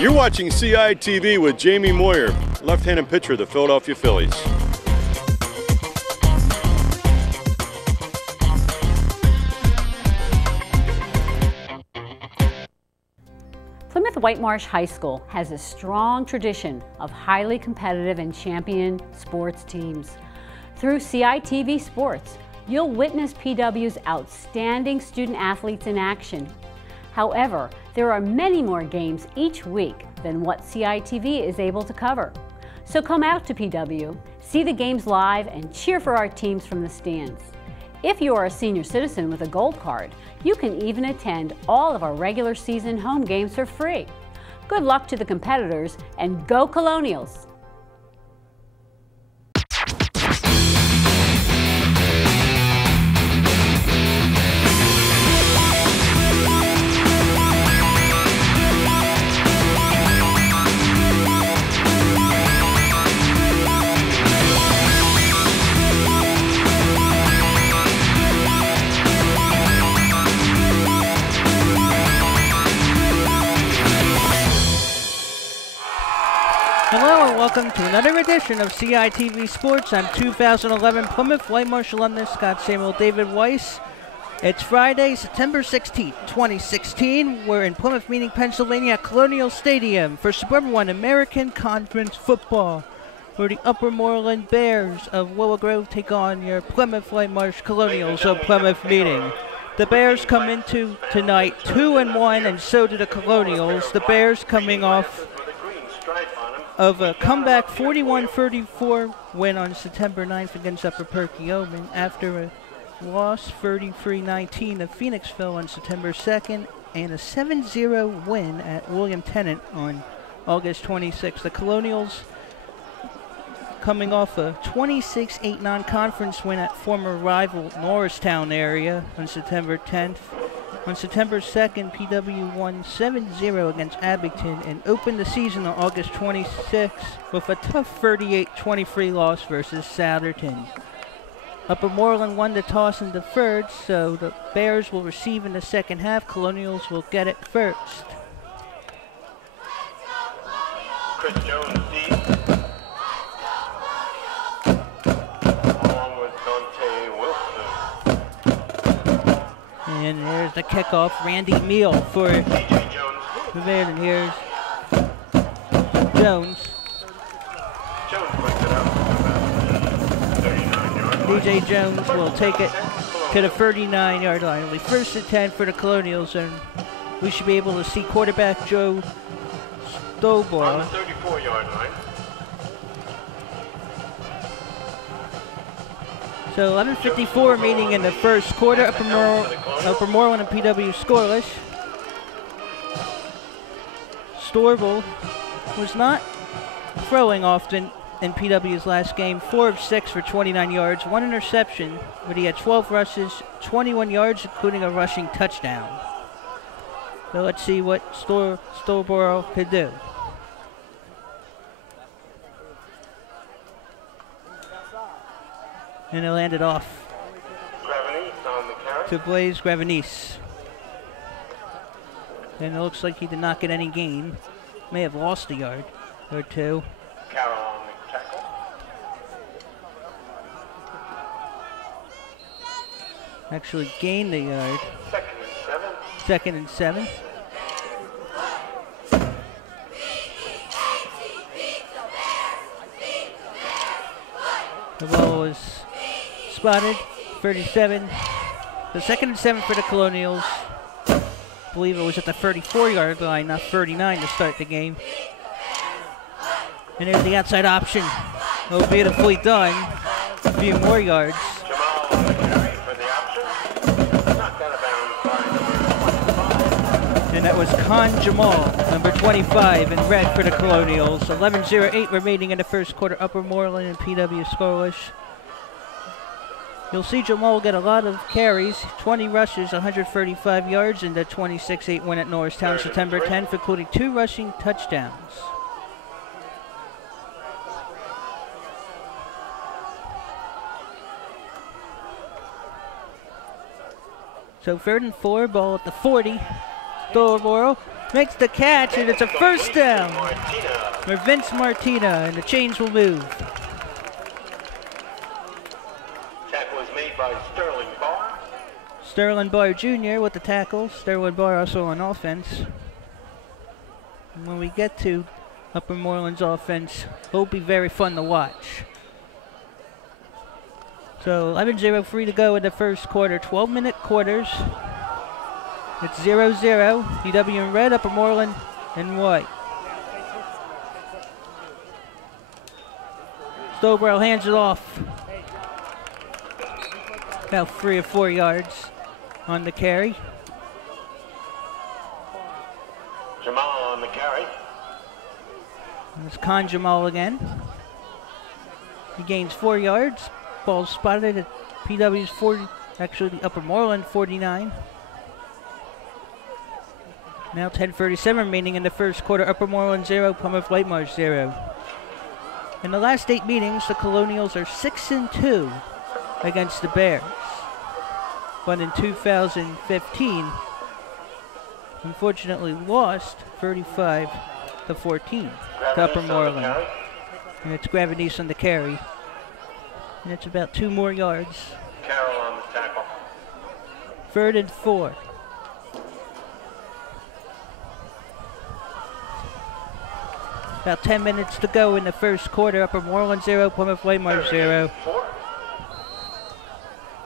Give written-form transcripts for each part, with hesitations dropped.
You're watching CITV with Jamie Moyer, left-handed pitcher of the Philadelphia Phillies. Plymouth Whitemarsh High School has a strong tradition of highly competitive and champion sports teams. Through CITV Sports, you'll witness PW's outstanding student athletes in action. However, there are many more games each week than what CITV is able to cover. So come out to PW, see the games live, and cheer for our teams from the stands. If you are a senior citizen with a gold card, you can even attend all of our regular season home games for free. Good luck to the competitors, and go Colonials! Hello and welcome to another edition of CITV Sports. I'm 2011 Plymouth Whitemarsh alumnus Scott Samuel David Weiss. It's Friday, September 16th, 2016. We're in Plymouth Meeting, Pennsylvania at Colonials Stadium for Suburban 1 American Conference Football, where the Upper Moreland Bears of Willow Grove take on your Plymouth Whitemarsh Colonials of Plymouth Meeting. The Bears come into tonight 2-1, and so do the Colonials. The Bears coming off of a comeback 41-34 win on September 9th against Upper Perkiomen after a loss 33-19 of Phoenixville on September 2nd and a 7-0 win at William Tennant on August 26th. The Colonials coming off a 26-8 non-conference win at former rival Norristown area on September 10th. On September 2nd, PW won 7-0 against Abington and opened the season on August 26th with a tough 38-23 loss versus Southerton. Upper Moreland won the toss and deferred, so the Bears will receive in the second half. Colonials will get it first. Chris Jones, D. Along with Dante Wilson. And there's the kickoff, Randy Meal for the Bears, and here's Jones. Jones brings it up to about 39 yards. DJ Jones will take it to the 39-yard line. It'll be first and 10 for the Colonials, and we should be able to see quarterback Joe Stowborough On the 34-yard line. So 11:54 remaining in the first quarter. Upper Moreland and PW scoreless. Storble was not throwing often in PW's last game. 4 of 6 for 29 yards, 1 interception, but he had 12 rushes, 21 yards, including a rushing touchdown. So let's see what Stowborough could do. And he'll hand it off to Blaze Gravenese. And it looks like he did not get any gain. May have lost a yard or two. Carroll on the tackle. Actually gained a yard. 2nd and 7. 2nd and 7. The ball was spotted, 37. The 2nd and 7 for the Colonials. I believe it was at the 34-yard line, not 39 to start the game. And there's the outside option. Oh, beautifully done. A few more yards. Jamal on the carry for the option. Knocked out of bounds by number 25. And that was Khan Jamal, number 25, in red for the Colonials. 11:08 remaining in the first quarter. Upper Moreland and PW scoreless. You'll see Jamal get a lot of carries, 20 rushes, 135 yards, in the 26-8 win at Norristown September 10th, including 2 rushing touchdowns. So 3rd and 4, ball at the 40. Stowborough makes the catch, and it's a first down Martina. for Vince Martina, and the chains will move. Tackle was made by Sterling Barr. Sterling Barr Jr. with the tackle. Sterling Barr also on offense. And when we get to Upper Moreland's offense, it'll be very fun to watch. So 11:03 to go in the first quarter. 12-minute quarters. It's 0-0. PW in red, Upper Moreland in white. Stobrow hands it off. About 3 or 4 yards on the carry. Jamal on the carry. It's Khan Jamal again. He gains 4 yards. Ball spotted at PW's 40, actually the Upper Moreland 49. Now 10:37 remaining in the first quarter. Upper Moreland 0, Plymouth Whitemarsh 0. In the last 8 meetings, the Colonials are 6-2 against the Bears. But in 2015, unfortunately lost 35-14 to Upper Moreland. And it's Gravenese on the carry. And it's about 2 more yards. Carroll on the tackle. 3rd and 4. About 10 minutes to go in the first quarter. Upper Moreland 0, Plymouth Whitemarsh 0.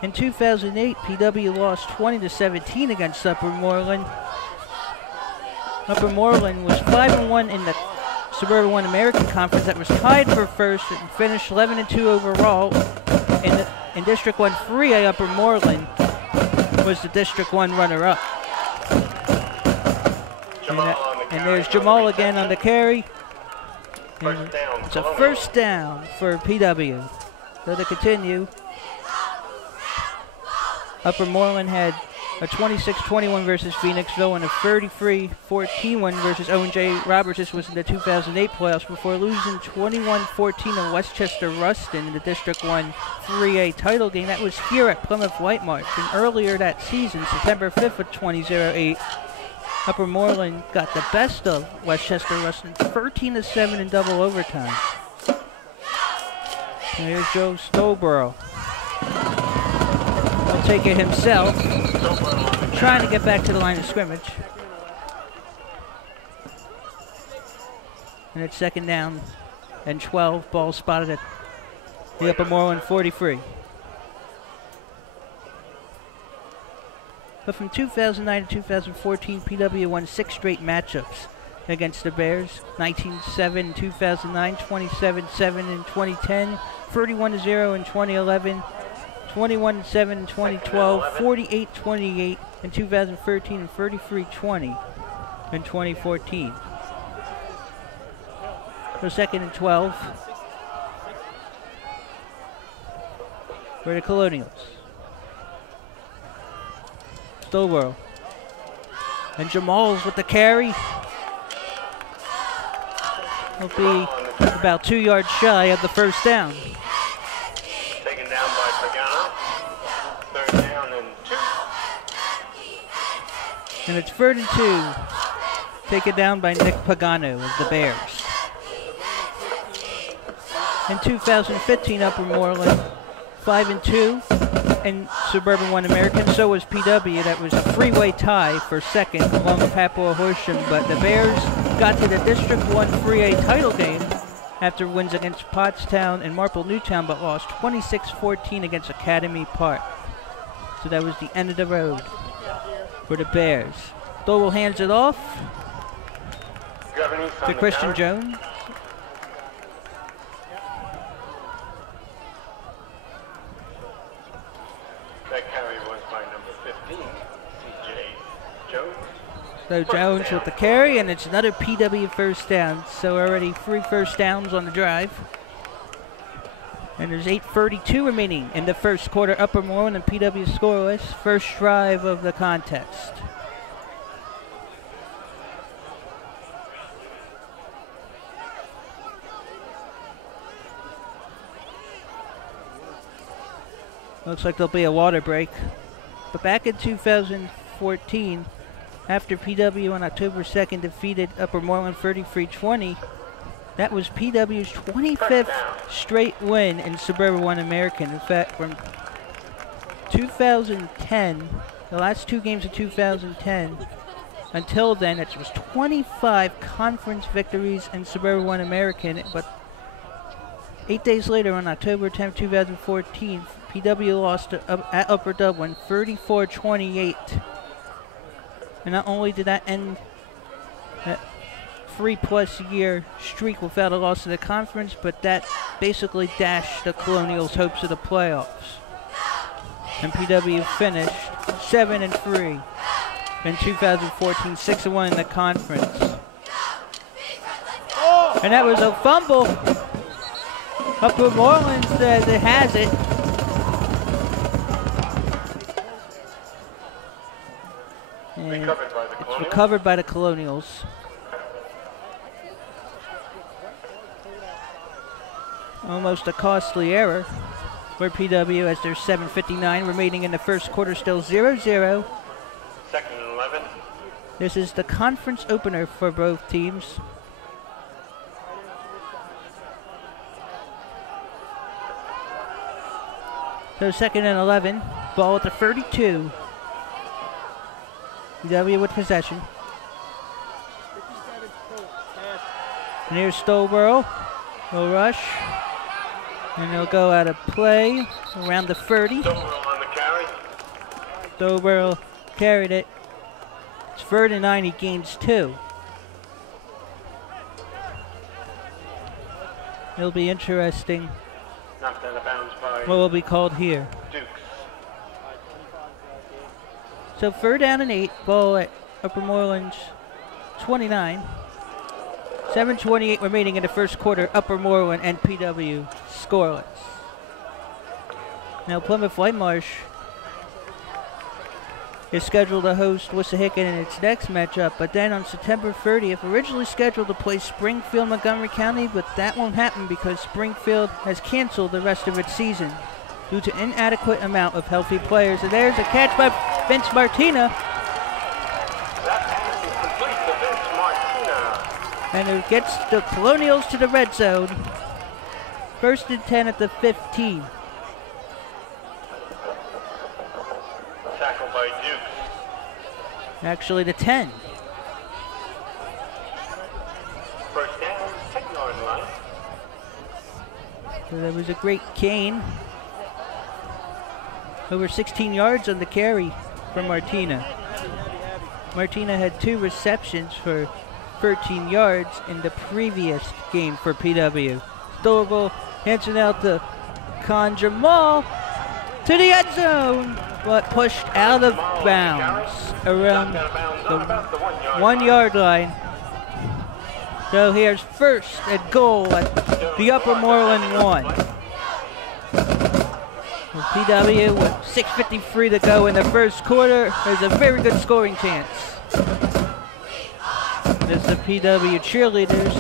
In 2008, PW lost 20-17 against Upper Moreland. Upper Moreland was 5-1 in the Suburban 1 American Conference that was tied for first and finished 11-2 overall. In District 1 3A, Upper Moreland was the District 1 runner-up. And there's Jamal again on the carry. And it's a first down for PW. So to continue, Upper Moreland had a 26-21 versus Phoenixville and a 33-14 win versus O&J Roberts. This was in the 2008 playoffs before losing 21-14 to Westchester Ruston in the District 1 3A title game. That was here at Plymouth Whitemarsh. And earlier that season, September 5th of 2008, Upper Moreland got the best of Westchester Ruston, 13-7 in double overtime. And here's Joe Stobrow. He'll take it himself, trying to get back to the line of scrimmage. And it's 2nd down and 12. Ball spotted at the Upper Moreland 43. But from 2009 to 2014, PW won 6 straight matchups against the Bears. 19-7 in 2009, 27-7 in 2010, 31-0 in 2011, 21-7 in 2012, 48-28 in 2013, and 33-20 in 2014. So 2nd and 12 for the Colonials. Stobrow. And Jamal's with the carry. He'll be about 2 yards shy of the first down. Taken down by Pagano. 3rd down and 2. And it's 3rd and 2. Taken down by Nick Pagano of the Bears. In 2015, Upper Moreland 5-2 in Suburban 1 American. So was PW. That was a three-way tie for 2nd along with Papua Horsham. But the Bears got to the District 1 3A title game after wins against Pottstown and Marple Newtown, but lost 26-14 against Academy Park. So that was the end of the road for the Bears. Stowell hands it off to Christian Jones. That carry was by number 15, C.J. Jones. So Jones with the carry, and it's another PW first down. So already 3 first downs on the drive. And there's 8:32 remaining in the first quarter. Upper Moreland and PW scoreless. First drive of the contest. Looks like there'll be a water break. But back in 2014, after PW on October 2nd defeated Upper Moreland 33-20. That was PW's 25th straight win in Suburban 1 American. In fact, from 2010, the last 2 games of 2010, until then, it was 25 conference victories in Suburban 1 American. But 8 days later, on October 10th, 2014, PW lost at Upper Dublin 34-28. And not only did that end that 3+ year streak without a loss to the conference, but that basically dashed the Colonials' hopes of the playoffs. And PW finished 7-3 in 2014, 6-1 in the conference. And that was a fumble. Upper Moreland says it has it. And it's recovered by the Colonials. Almost a costly error for PW as there's 7:59 remaining in the first quarter, still 0-0. Second and 11. This is the conference opener for both teams. So 2nd and 11, ball at the 32. PW with possession. And here's Stolborough. He'll rush. And they'll go out of play around the 30. Stolborough on the carry. Stolborough carried it. It's 3rd and 9, he gains 2. It'll be interesting Knocked out of bounds by what will be called here. Dukes. So 3rd down and 8, ball at Upper Moreland's 29. 7:28 remaining in the first quarter. Upper Moreland and PW scoreless. Now Plymouth Whitemarsh is scheduled to host Wissahickon in its next matchup, but then on September 30th, originally scheduled to play Springfield, Montgomery County, but that won't happen because Springfield has canceled the rest of its season due to inadequate amount of healthy players. And there's a catch by Vince Martina. That pass is complete to Vince Martina. And it gets the Colonials to the red zone. 1st and 10 at the 15. Tackled by Dukes. Actually the 10. First down, 10-yard line. So that was a great gain. Over 16 yards on the carry from Martina. Martina had 2 receptions for 13 yards in the previous game for PW. Stolborough hands it out to Conjamal to the end zone, but pushed out of bounds around the 1 yard line. So here's 1st and goal at the Upper Moreland 1. With PW with 6:53 to go in the first quarter, there's a very good scoring chance. There's the PW cheerleaders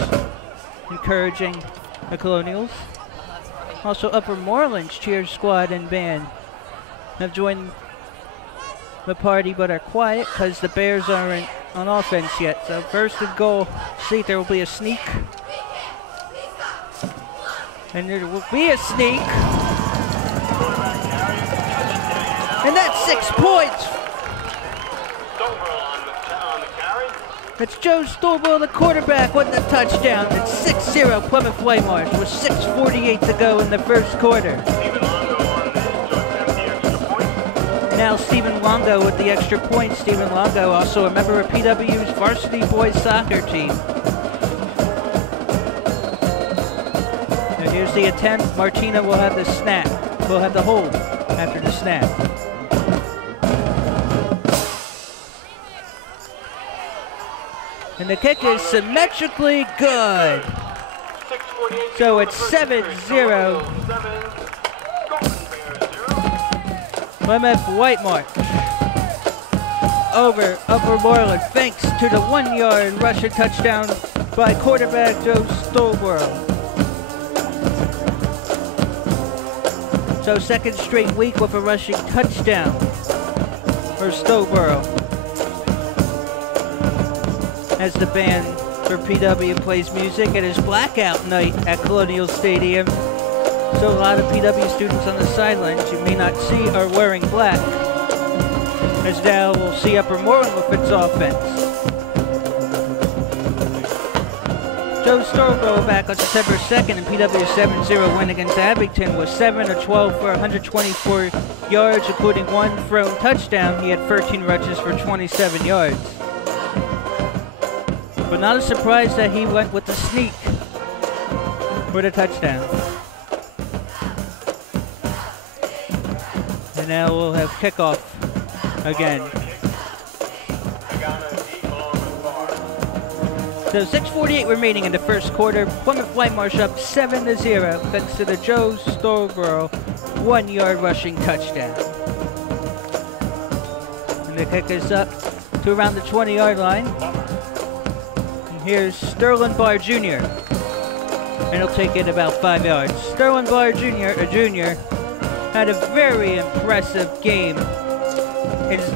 encouraging the Colonials. Also Upper Moreland's cheer squad and band have joined the party but are quiet because the Bears aren't on offense yet. So 1st and goal, see there will be a sneak. And there will be a sneak. And that's 6 points. Stolborough on the carry. It's Joe Stolborough, the quarterback, with the touchdown. It's 6-0 Plymouth Whitemarsh with 6:48 to go in the first quarter. Stephen Longo on the extra point. Now Stephen Longo with the extra point. Stephen Longo, also a member of PW's varsity boys soccer team. Now here's the attempt. Martina will have the snap. Will have the hold after the snap. And the kick is symmetrically good. So it's 7-0. Plymouth Whitemarsh over Upper Moreland thanks to the 1 yard rushing touchdown by quarterback Joe Stolborough. So 2nd straight week with a rushing touchdown for Stolborough. as the band for PW plays music. It is blackout night at Colonials Stadium, so a lot of PW students on the sidelines you may not see are wearing black. As now we'll see Upper Moreland with its offense. Joe Stourborough back on September 2nd in PW's 7-0 win against Abington was 7 of 12 for 124 yards, including one thrown touchdown. He had 13 rushes for 27 yards. But not a surprise that he went with the sneak for the touchdown. And now we'll have kickoff again. So 6:48 remaining in the first quarter. Plymouth Whitemarsh up 7-0 thanks to the Joe Stourborough 1-yard rushing touchdown. And the kick is up to around the 20-yard line. And here's Sterling Barr Jr. And he'll take it about 5 yards. Sterling Barr Jr., a junior, had a very impressive game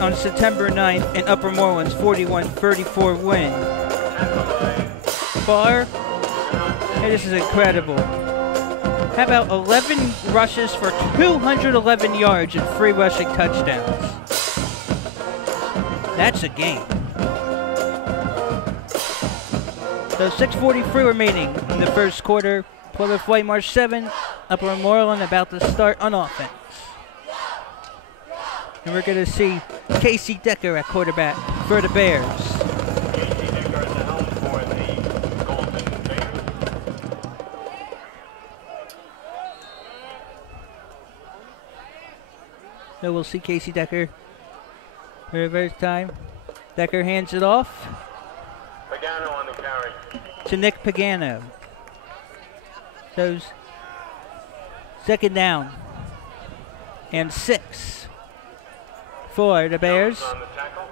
on September 9th in Upper Moreland's 41-34 win. Barr, hey, this is incredible. How about 11 rushes for 211 yards and 3 rushing touchdowns? That's a game. So 6:43 remaining in the first quarter. Plymouth Whitemarsh 7, Upper Moreland about to start on offense. And we're going to see Casey Decker at quarterback for the Bears. So we'll see Casey Decker for the first time. Decker hands it off Pagano on the carry. to Nick Pagano. So second down and 6 for the Bears. On the tackle,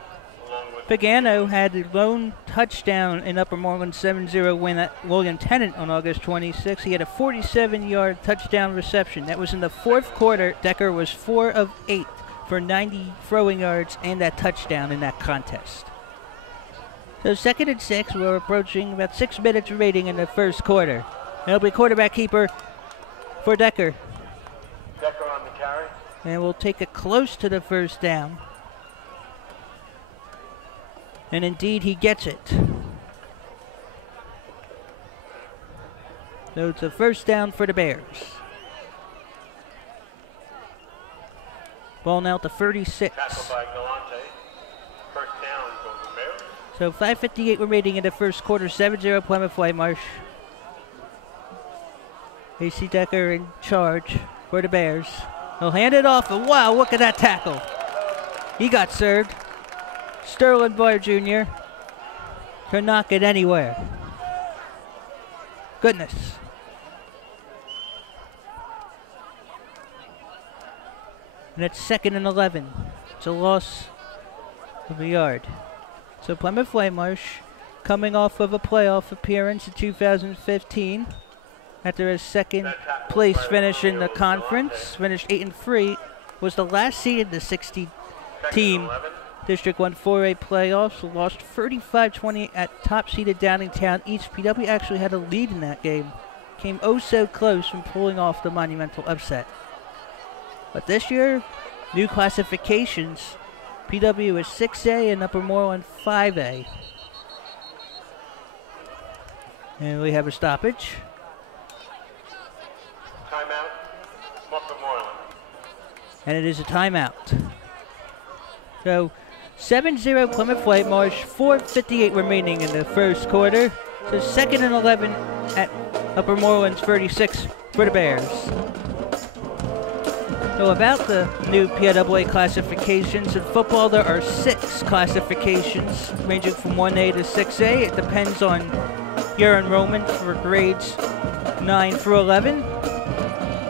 along with Pagano had a lone touchdown in Upper Moreland's 7-0 win at William Tennant on August 26. He had a 47-yard touchdown reception. That was in the fourth quarter. Decker was 4 of 8 for 90 throwing yards and that touchdown in that contest. So second and 6, we're approaching about 6 minutes remaining in the first quarter. It'll be quarterback keeper for Decker. Decker on the carry. And we'll take it close to the first down. And indeed, he gets it. So it's a first down for the Bears. Ball now to 36. Tackled by Galante. First down for the Bears. So 5:58 remaining in the first quarter. 7-0 Plymouth Whitemarsh. AC Decker in charge for the Bears. He'll hand it off, and wow, look at that tackle. He got served. Sterling Barr Jr. could not get anywhere. Goodness. And it's 2nd and 11. It's a loss of a yard. So Plymouth Whitemarsh, coming off of a playoff appearance in 2015, after a second place finish in the conference, finished 8-3, was the last seed in the 60-team District 1 4A playoffs, lost 35-20 at top-seeded Downingtown East. PW actually had a lead in that game. Came oh so close from pulling off the monumental upset. But this year, new classifications. PW is 6A and Upper Moreland 5A. And we have a stoppage. Timeout. Upper Moreland. And it is a timeout. So 7-0 Plymouth Whitemarsh, 4:58 remaining in the first quarter. So 2nd and 11 at Upper Moreland's 36 for the Bears. So about the new PWA classifications, in football there are 6 classifications ranging from 1A to 6A. It depends on your enrollment for grades 9 through 11.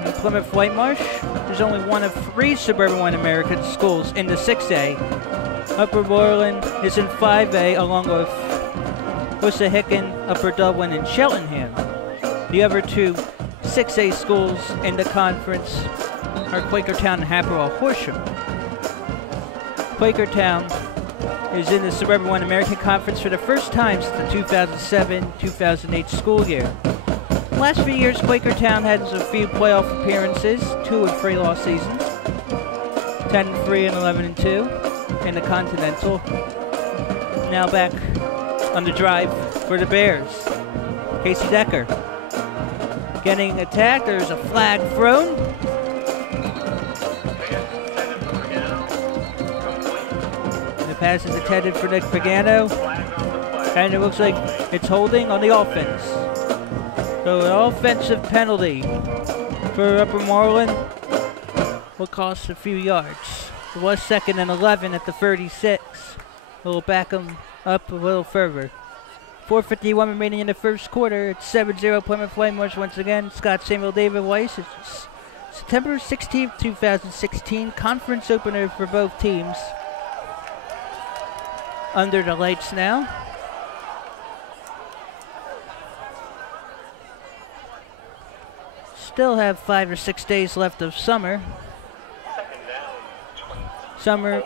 In Plymouth Whitemarsh, there's only one of 3 suburban white American schools in the 6A. Upper Moreland is in 5A along with Wissahickon, Upper Dublin, and Cheltenham. The other 2 6A schools in the conference are Quakertown and Haverhill Horsham. Quakertown is in the Suburban One American Conference for the first time since the 2007-2008 school year. The last few years, Quakertown had a few playoff appearances, 2-3 lost seasons, 10-3 and 11-2 in the Continental. Now back on the drive for the Bears. Casey Decker getting attacked. There's a flag thrown. The pass is intended for Nick Pagano, and it looks like it's holding on the offense. So an offensive penalty for Upper Moreland will cost a few yards. It was 2nd and 11 at the 36. We'll back them up a little further. 4:51 remaining in the first quarter. It's 7-0 Plymouth Whitemarsh once again. Scott Samuel David Weiss. It's September 16th, 2016. Conference opener for both teams. Under the lights now. Still have 5 or 6 days left of summer. Summer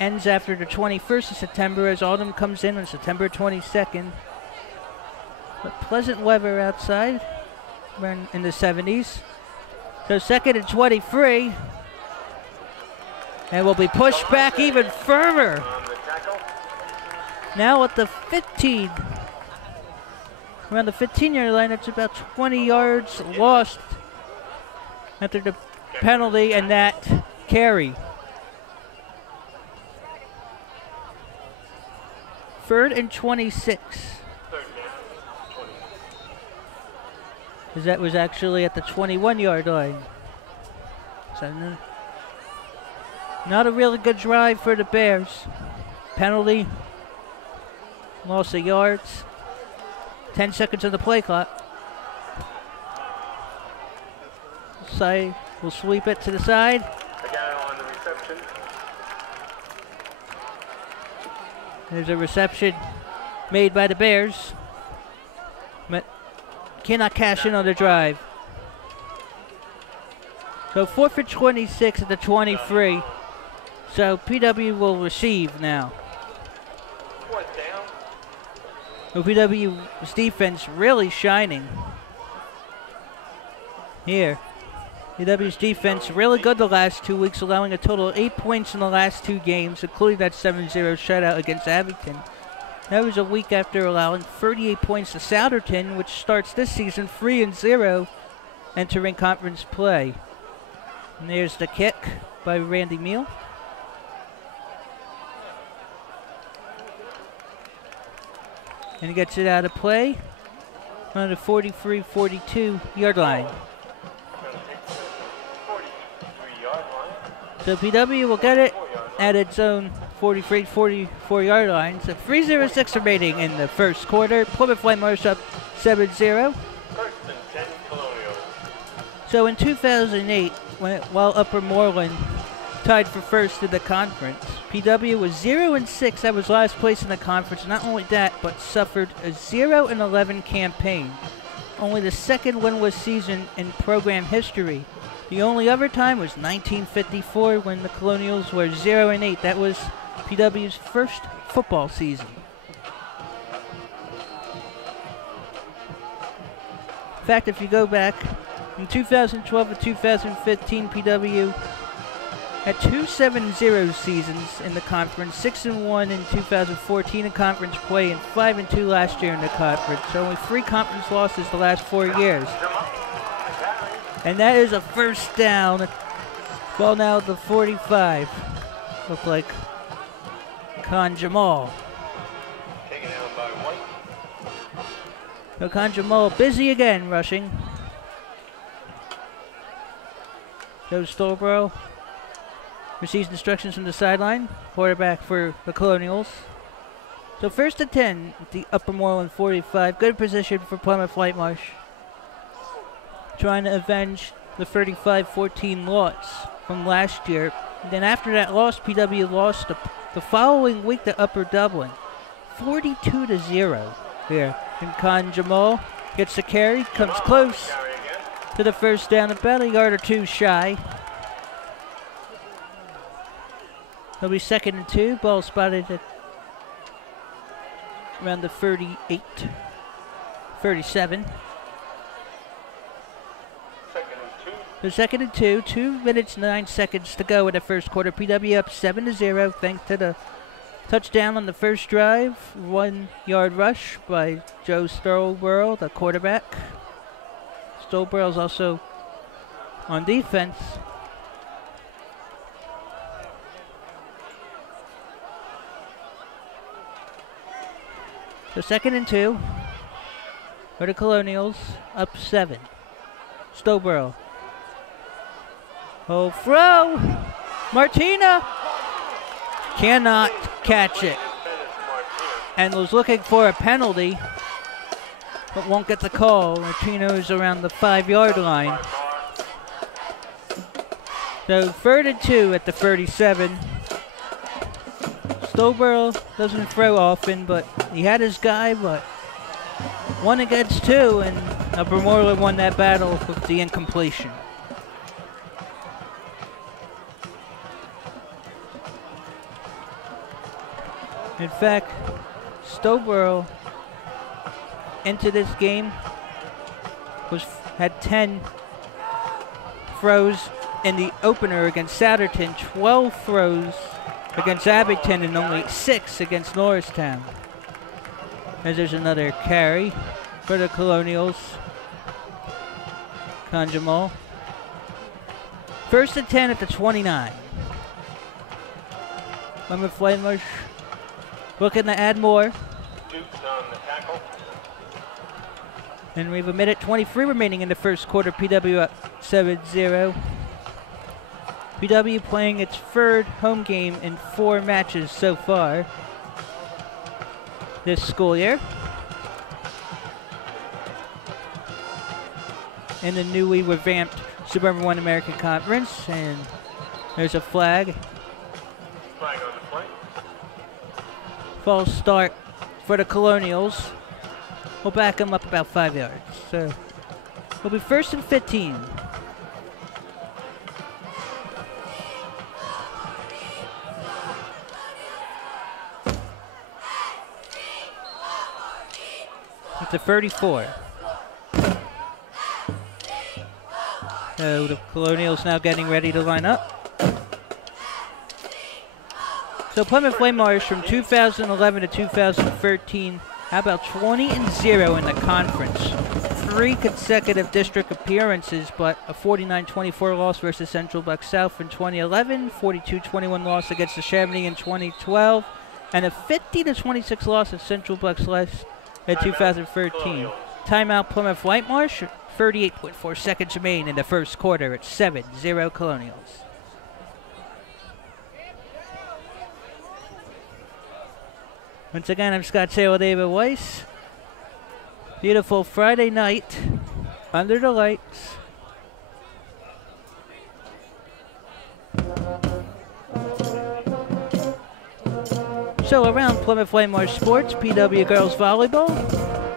ends after the 21st of September as autumn comes in on September 22nd. But pleasant weather outside. We're in the 70s. So 2nd and 23. And we'll be pushed back even further. Now at the 15. Around the 15-yard line, it's about 20 yards lost after the penalty and that carry. 3rd and 26. Because that was actually at the 21-yard line. So not a really good drive for the Bears. Penalty. Loss of yards. 10 seconds on the play clock. Side will sweep it to the side. On the reception. There's a reception made by the Bears. But cannot cash in on the drive. So 4th and 26 at the 23. So PW will receive now. PW's defense really shining here. PW's defense really good the last 2 weeks, allowing a total of 8 points in the last 2 games, including that 7-0 shutout against Abington. That was a week after allowing 38 points to Souderton, which starts this season 3-0, entering conference play. And there's the kick by Randy Meal. And he gets it out of play on the 43-42 yard line. So PW will get it at its own 43-44 yard line. So 3:06 remaining in the first quarter. Plymouth Whitemarsh up 7-0. So in 2008, while Upper Moreland tied for first in the conference, PW was 0-6. That was last place in the conference. Not only that, but suffered a 0-11 campaign. Only the second winless season in program history. The only other time was 1954 when the Colonials were 0-8. That was PW's first football season. In fact, if you go back in 2012 to 2015, PW had 2 7-0 seasons in the conference, 6-1 in 2014 in conference play, and 5-2 last year in the conference. So only 3 conference losses the last 4 years. And that is a first down. Well, now the 45. Look like Khan Jamal. Taken out by White. So Khan Jamal busy again rushing. Joe Stolbro receives instructions from the sideline. Quarterback for the Colonials. So 1st and 10 at the Upper Moreland 45. Good position for Plymouth Whitemarsh. Trying to avenge the 35-14 loss from last year. And then after that loss, PW lost the following week to Upper Dublin. 42-0 here. And Khan Jamal gets the carry, comes close to the first down, about a yard or 2 shy. It'll be 2nd and 2. Ball spotted at around the 38, 37. So 2nd and 2. 2 minutes, 9 seconds to go in the first quarter. PW up 7-0 thanks to the touchdown on the first drive. 1-yard rush by Joe Stolborough, the quarterback. Stolborough's also on defense. So 2nd and 2 for the Colonials, up 7. Stolborough. Oh, throw! Martina cannot catch it. And was looking for a penalty, but won't get the call. Martino's around the 5-yard line. So 3rd and 2 at the 37. Stolborough doesn't throw often, but he had his guy, but 1 against 2, and Upper Moreland won that battle with the incompletion. In fact, Stolborough into this game had 10 throws in the opener against Satterton, 12 throws against Abington, and only 6 against Norristown. As there's another carry for the Colonials. Conjamal. 1st and 10 at the 29. Plymouth Whitemarsh looking to add more. And we have 1:23 remaining in the first quarter. PW up 7-0. PW playing its 3rd home game in 4 matches so far this school year. In the newly revamped Suburban One American Conference. And there's a flag. Flag on the play. False start for the Colonials. We'll back them up about 5 yards. So it'll be 1st and 15. At the 34. So the Colonials now getting ready to line up. So Plymouth Whitemarsh from 2011 to 2013, how about 20-0 in the conference? 3 consecutive district appearances, but a 49-24 loss versus Central Bucks South in 2011, 42-21 loss against the Chamonix in 2012, and a 50-26 loss at Central Bucks West in 2013. Timeout Plymouth Whitemarsh, 38.4 seconds remain in the first quarter at 7-0 Colonials. Once again, I'm Scott Sale with David Weiss. Beautiful Friday night under the lights. So around Plymouth Whitemarsh Sports, PW Girls Volleyball,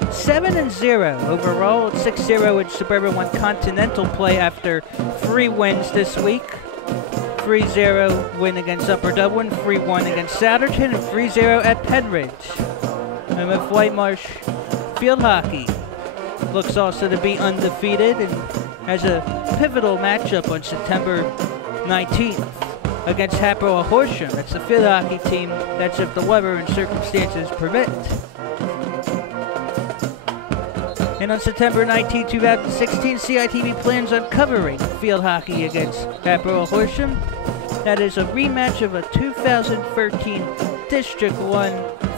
7-0 overall, 6-0 in Suburban One Continental play after 3 wins this week. 3-0 win against Upper Dublin, 3-1 against Satterton, and 3-0 at Penridge. Plymouth Whitemarsh field hockey looks also to be undefeated and has a pivotal matchup on September 19th against Hatboro Horsham. That's the field hockey team. That's if the weather and circumstances permit. And on September 19, 2016, CITV plans on covering field hockey against Hatboro Horsham. That is a rematch of a 2013 District 1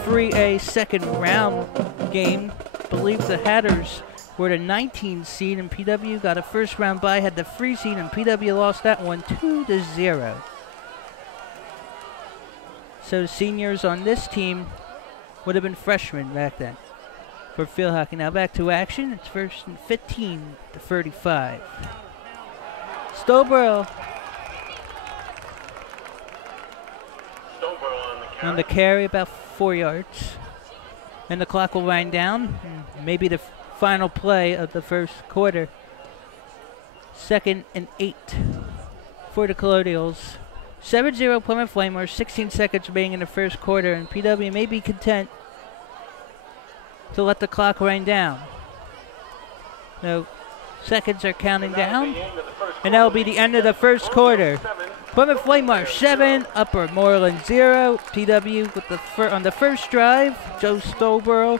3A second round game. I believe the Hatters were the 19 seed and PW got a first round bye, had the 3 seed, and PW lost that one 2-0. So seniors on this team would have been freshmen back then for field hockey. Now back to action. It's 1st and 15 to 35. Stolborough on the carry, about 4 yards. And the clock will wind down. Maybe the final play of the first quarter. 2nd and 8 for the Colonials. 7-0 Plymouth Whitemarsh, 16 seconds remaining in the first quarter, and PW may be content to let the clock wind down. So seconds are counting down, and that will be the end of the first quarter. Plymouth Whitemarsh 7, Upper Moreland 0. PW with on the first drive, Joe Stolborough,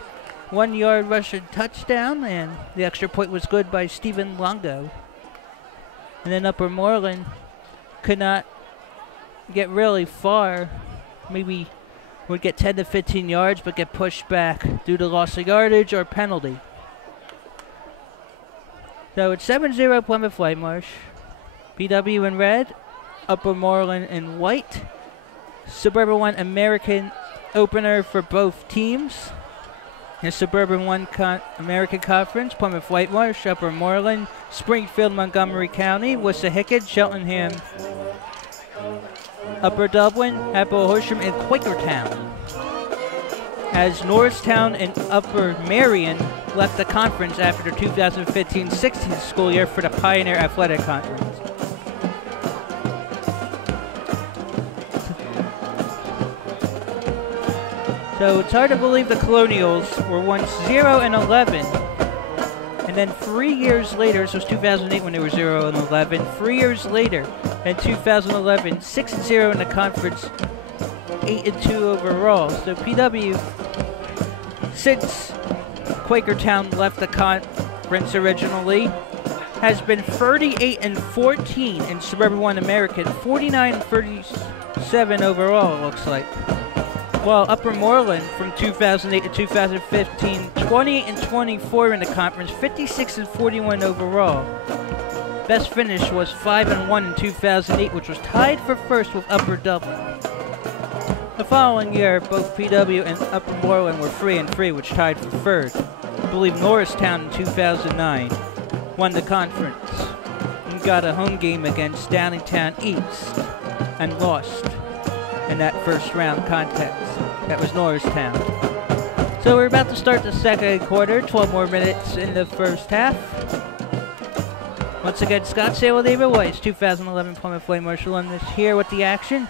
1-yard rushing touchdown, and the extra point was good by Stephen Longo. And then Upper Moreland could not get really far. Maybe would get 10 to 15 yards, but get pushed back due to loss of yardage or penalty. So it's 7-0 Plymouth Whitemarsh. PW in red, Upper Moreland in white. Suburban 1 American opener for both teams. In Suburban 1 American Conference, Plymouth Whitemarsh, Upper Moreland, Springfield, Montgomery County, Wissahickon, Cheltenham, Upper Dublin, Apple Horsham, and Quakertown. As Norristown and Upper Marion left the conference after the 2015-16 school year for the Pioneer Athletic Conference. So it's hard to believe the Colonials were once 0-11, and then 3 years later, this was 2008 when they were 0-11, 3 years later, in 2011, 6-0 in the conference, 8-2 overall. So PW, since Quakertown left the conference originally, has been 38-14 in Suburban 1 American, 49-37 overall, it looks like. While Upper Moreland from 2008 to 2015, 28-24 in the conference, 56-41 overall. Best finish was 5-1 in 2008, which was tied for first with Upper Dublin. The following year, both PW and Upper Moreland were 3-3, which tied for third. I believe Norristown in 2009 won the conference and got a home game against Downingtown East and lost in that first round contest. That was Norristown. So we're about to start the second quarter, 12 more minutes in the first half. Once again, Scott Sable, David Weiss, 2011 Plymouth Whitemarsh alumnus here with the action.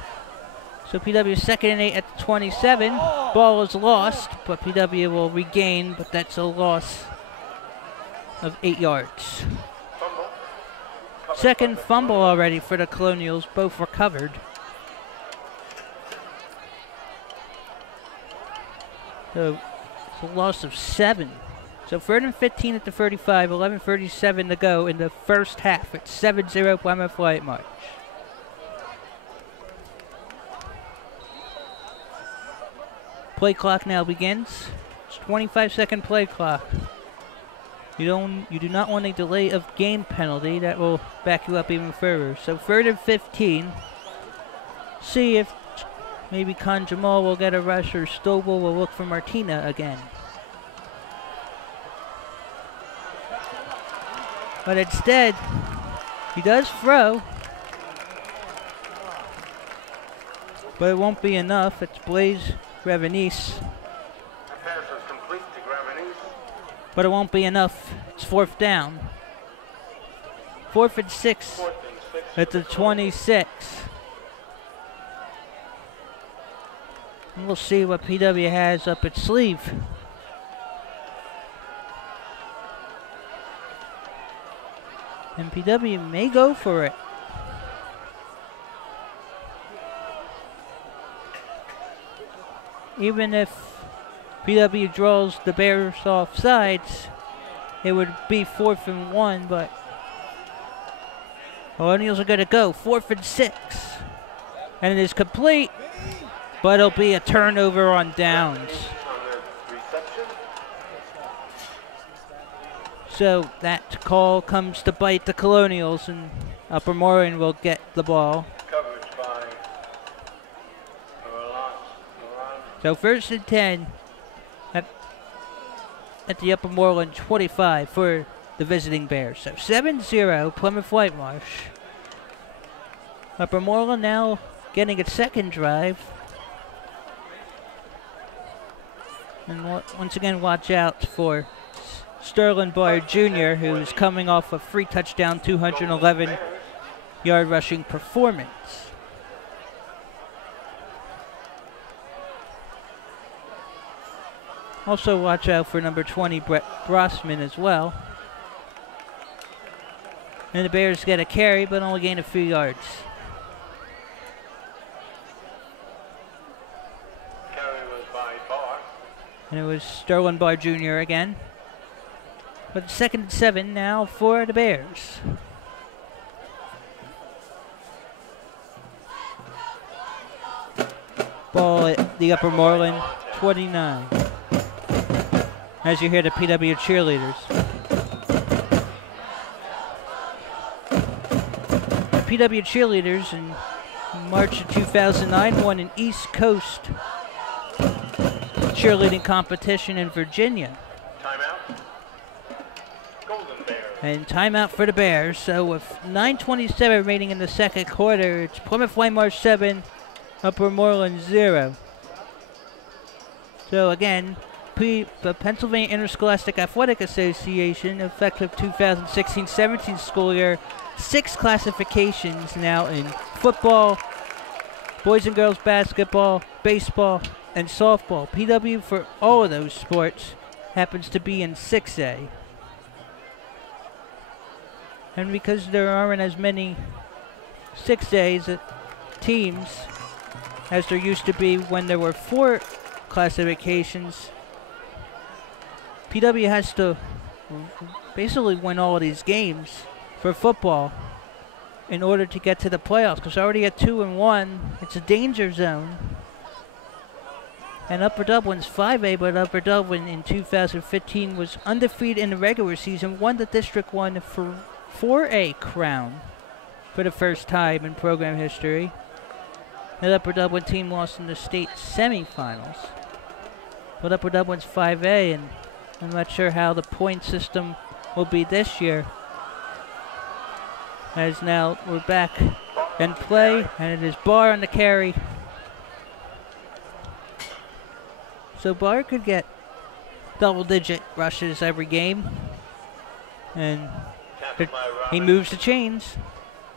So PW 2nd and 8 at the 27. Ball is lost, but PW will regain, but that's a loss of 8 yards. Second fumble already for the Colonials, both recovered. So it's a loss of 7. So 3rd and 15 at the 35, 11:37 to go in the first half. It's 7-0 Plymouth Whitemarsh. Play clock now begins. It's 25-second play clock. You do not want a delay of game penalty. That will back you up even further. So 3rd and 15. See if maybe Khan Jamal will get a rush or Stovall will look for Martina again. But instead, he does throw. But it won't be enough. It's Blaze Gravenese. But it won't be enough. It's 4th down. 4th and 6 at the 26. And we'll see what PW has up its sleeve. And PW may go for it. Even if PW draws the Bears off sides, it would be 4th and 1, but Colonials are going to go 4th and 6. And it is complete, but it'll be a turnover on downs. So that call comes to bite the Colonials, and Upper Moreland will get the ball. So 1st and 10 at the Upper Moreland 25 for the visiting Bears. So 7-0 Plymouth Whitemarsh. Upper Moreland now getting its second drive. And once again, watch out for Sterling Bard Jr., who's coming off a 3-touchdown, 211-yard rushing performance. Also watch out for number 20, Brett Brossman, as well. And the Bears get a carry, but only gain a few yards. Carry was by Barr. And it was Sterling Barr Jr. again. But it's 2nd and 7 now for the Bears. Ball at the Upper Moreland 29. As you hear the PW cheerleaders. The PW cheerleaders in March of 2009 won an East Coast cheerleading competition in Virginia. Timeout. Golden Bears. And timeout for the Bears. So with 9:27 remaining in the second quarter, it's Plymouth Whitemarsh 7, Upper Moreland 0. So again, the Pennsylvania Interscholastic Athletic Association, effective 2016-17 school year, 6 classifications now in football, boys and girls basketball, baseball, and softball. PW for all of those sports happens to be in 6A. And because there aren't as many 6A's teams as there used to be when there were 4 classifications, PW has to basically win all of these games for football in order to get to the playoffs, because already at 2-1, it's a danger zone. And Upper Dublin's 5A, but Upper Dublin in 2015 was undefeated in the regular season, won the District 1 for 4A crown for the first time in program history. The Upper Dublin team lost in the state semifinals. But Upper Dublin's 5A, and I'm not sure how the point system will be this year. As now we're back in play, and it is Barr on the carry. So Barr could get double-digit rushes every game, and he moves the chains.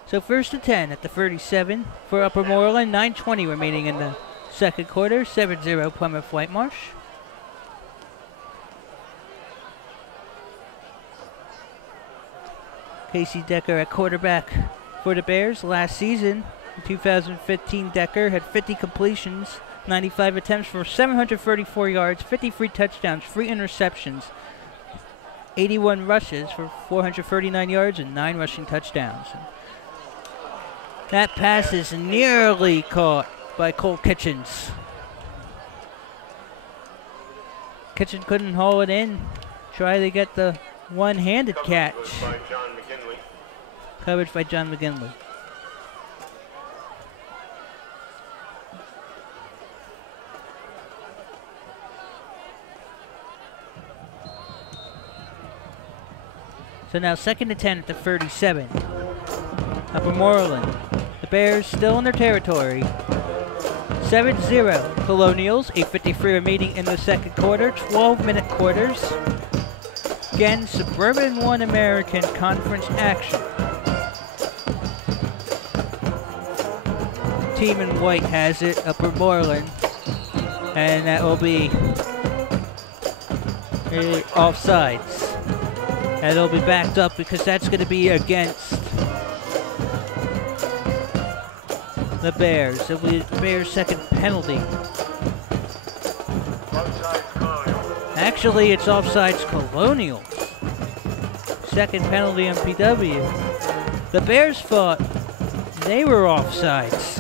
So 1st and 10 at the 37 for Upper Moreland. 9:20 remaining in the second quarter. 7-0 Plymouth Whitemarsh. Casey Decker at quarterback for the Bears. Last season, in 2015, Decker had 50 completions, 95 attempts for 734 yards, 53 touchdowns, 3 interceptions, 81 rushes for 439 yards, and 9 rushing touchdowns. That pass is nearly caught by Cole Kitchens. Kitchen couldn't haul it in. Try to get the one-handed catch. Coverage by John McGinley. So now 2nd and 10 at the 37. Upper Moreland. The Bears still in their territory. 7-0 Colonials. 8:53 remaining in the second quarter. 12-minute quarters. Again, Suburban One American Conference action. Team in white has it, Upper Moreland. And that will be offsides. And it'll be backed up because that's going to be against the Bears. It'll be the Bears' second penalty. Actually, it's offsides Colonials. Second penalty on PW. The Bears thought they were offsides.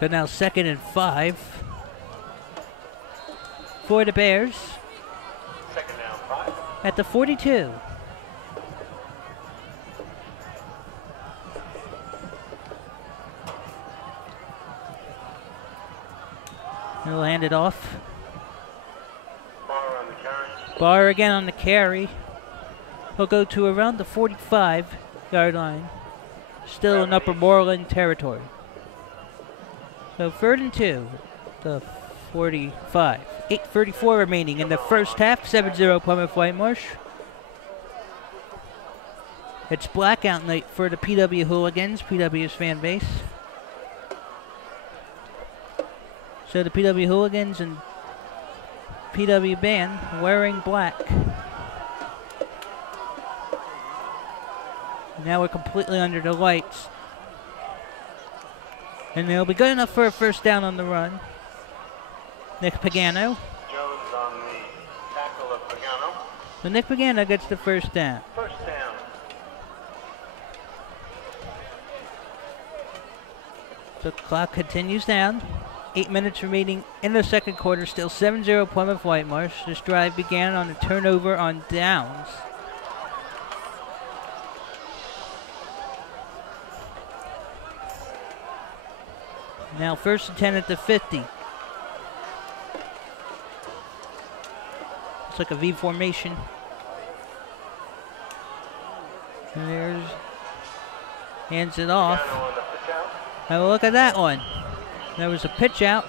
So now 2nd and 5 for the Bears. 2nd down 5. At the 42. He'll hand it off. Barr on the carry. Barr again on the carry. He'll go to around the 45-yard line. Still in Upper Moreland territory. So 3rd and 2, the 45. 8:34 remaining in the first half. 7-0 Plymouth Whitemarsh. It's blackout night for the PW Hooligans, PW's fan base. So the PW Hooligans and PW band wearing black. Now we're completely under the lights. And they'll be good enough for a first down on the run. Nick Pagano. Jones on the tackle of Pagano. So Nick Pagano gets the first down. First down. So the clock continues down. 8 minutes remaining in the second quarter. Still 7-0 Plymouth Whitemarsh. This drive began on a turnover on downs. Now 1st and 10 at the 50. It's like a V formation. And there's, hands it off. Pagano on the pitch out. Have a look at that one. There was a pitch out.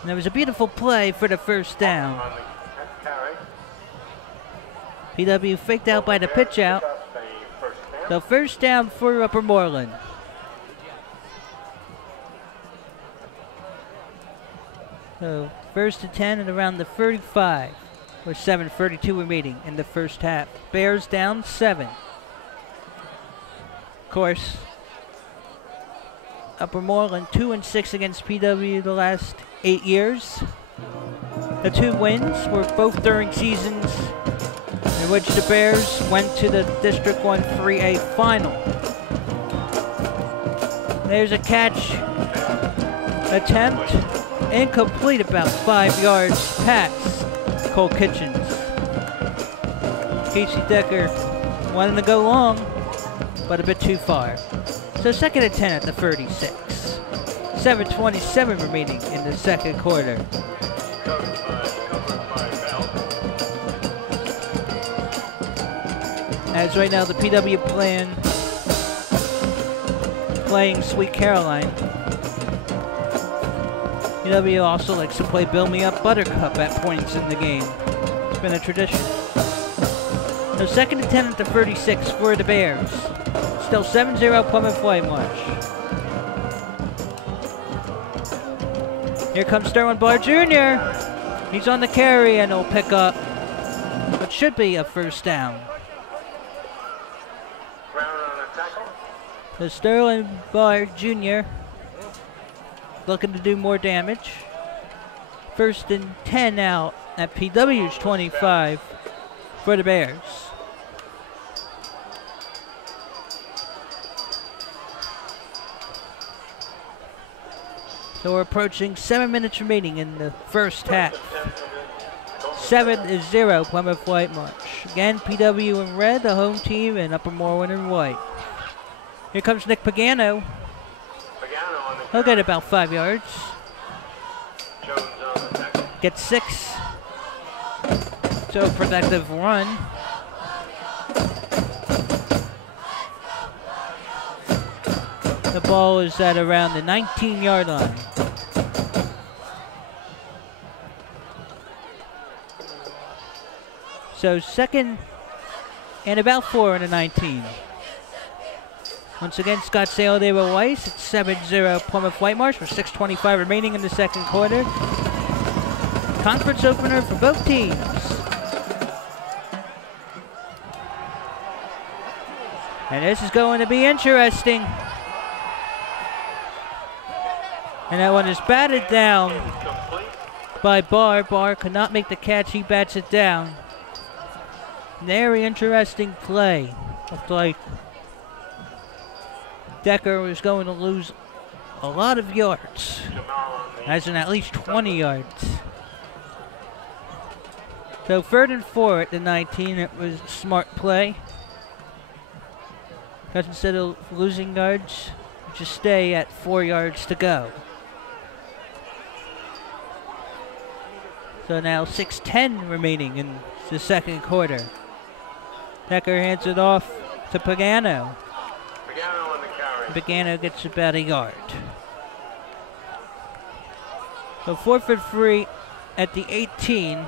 And there was a beautiful play for the first down. On the carry. PW faked out by the pitch out. Pick up a first down. So first down for Upper Moreland. So 1st and 10 and around the 35 with 7:32 remaining in the first half. Bears down 7. Of course, Upper Moreland 2-6 against PW the last 8 years. The 2 wins were both during seasons in which the Bears went to the District 1 3A final. There's a catch attempt, incomplete, about 5 yards past Cole Kitchens. Casey Decker wanted to go long, but a bit too far. So 2nd and 10 at the 36. 7:27 remaining in the second quarter. Covered by Bell. As right now the PW playing Sweet Caroline. PW also likes to play Build Me Up Buttercup at points in the game. It's been a tradition. So 2nd and 10 at the 36 for the Bears. Still 7-0 Plymouth Whitemarsh. Here comes Sterling Barr Jr. He's on the carry and he'll pick up what should be a first down. Brown on the tackle. So Sterling Barr Jr. looking to do more damage. 1st and 10 now at PW's 25 for the Bears. So we're approaching 7 minutes remaining in the first half. 7-0 Plymouth Whitemarsh. Again, PW in red, the home team, and Upper Moreland in white. Here comes Nick Pagano. Pagano on the He'll get about 5 yards. Jones on the tackle. Get 6. So a productive run. The ball is at around the 19-yard line. So 2nd and about 4 in the 19. Once again, Scott Sale, David Weiss. It's 7-0 Plymouth Whitemarsh with 6:25 remaining in the second quarter. Conference opener for both teams. And this is going to be interesting. And that one is batted down Complete. by Barr. Barr could not make the catch. He bats it down. Very interesting play. Looked like Decker was going to lose a lot of yards, Jamal on the as in at least 20 yards. So 3rd and 4 at the 19. It was a smart play. Because instead of losing yards, just stay at 4 yards to go. So now 6:10 remaining in the second quarter. Decker hands it off to Pagano. Pagano on the carry. Pagano gets about a yard. So 4th and 3 at the 18.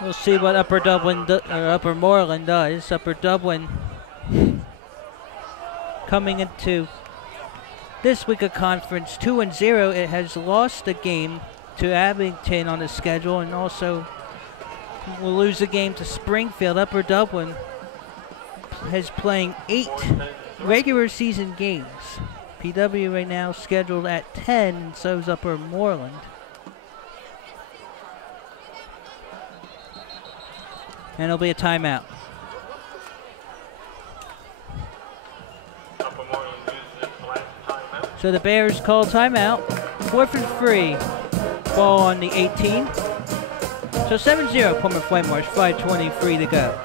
We'll see what Upper Moreland does. Upper Dublin coming into this week of conference 2-0. It has lost a game to Abington on the schedule, and also will lose a game to Springfield. Upper Dublin has playing 8 regular season games. PW right now scheduled at 10, and so is Upper Moreland. And it'll be a timeout. So the Bears call timeout. 4th and 3. Ball on the 18. So 7-0 Plymouth Whitemarsh, 5:23 to go.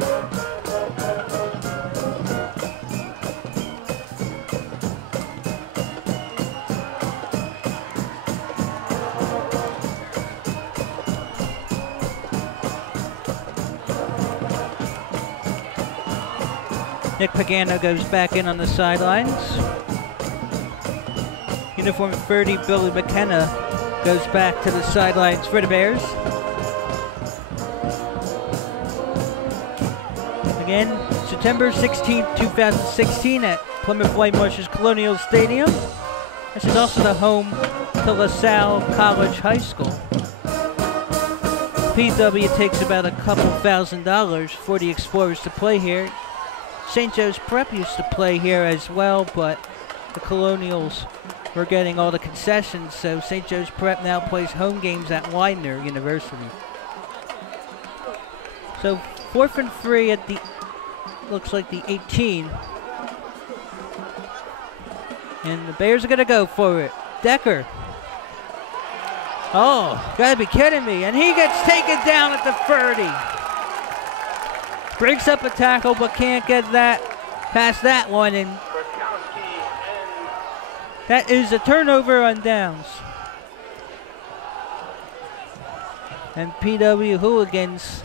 Nick Pagano goes back in on the sidelines. Uniform 30, Billy McKenna goes back to the sidelines for the Bears. Again, September 16th, 2016 at Plymouth Whitemarsh's Colonials Stadium. This is also the home to LaSalle College High School. PW takes about a couple $1,000 for the Explorers to play here. St. Joe's Prep used to play here as well, but the Colonials were getting all the concessions, so St. Joe's Prep now plays home games at Widener University. So 4th and 3 at the, looks like the 18. And the Bears are gonna go for it. Decker. Oh, gotta be kidding me. And he gets taken down at the 30. Breaks up a tackle, but can't get that past that one, and that is a turnover on downs. And PW hooligans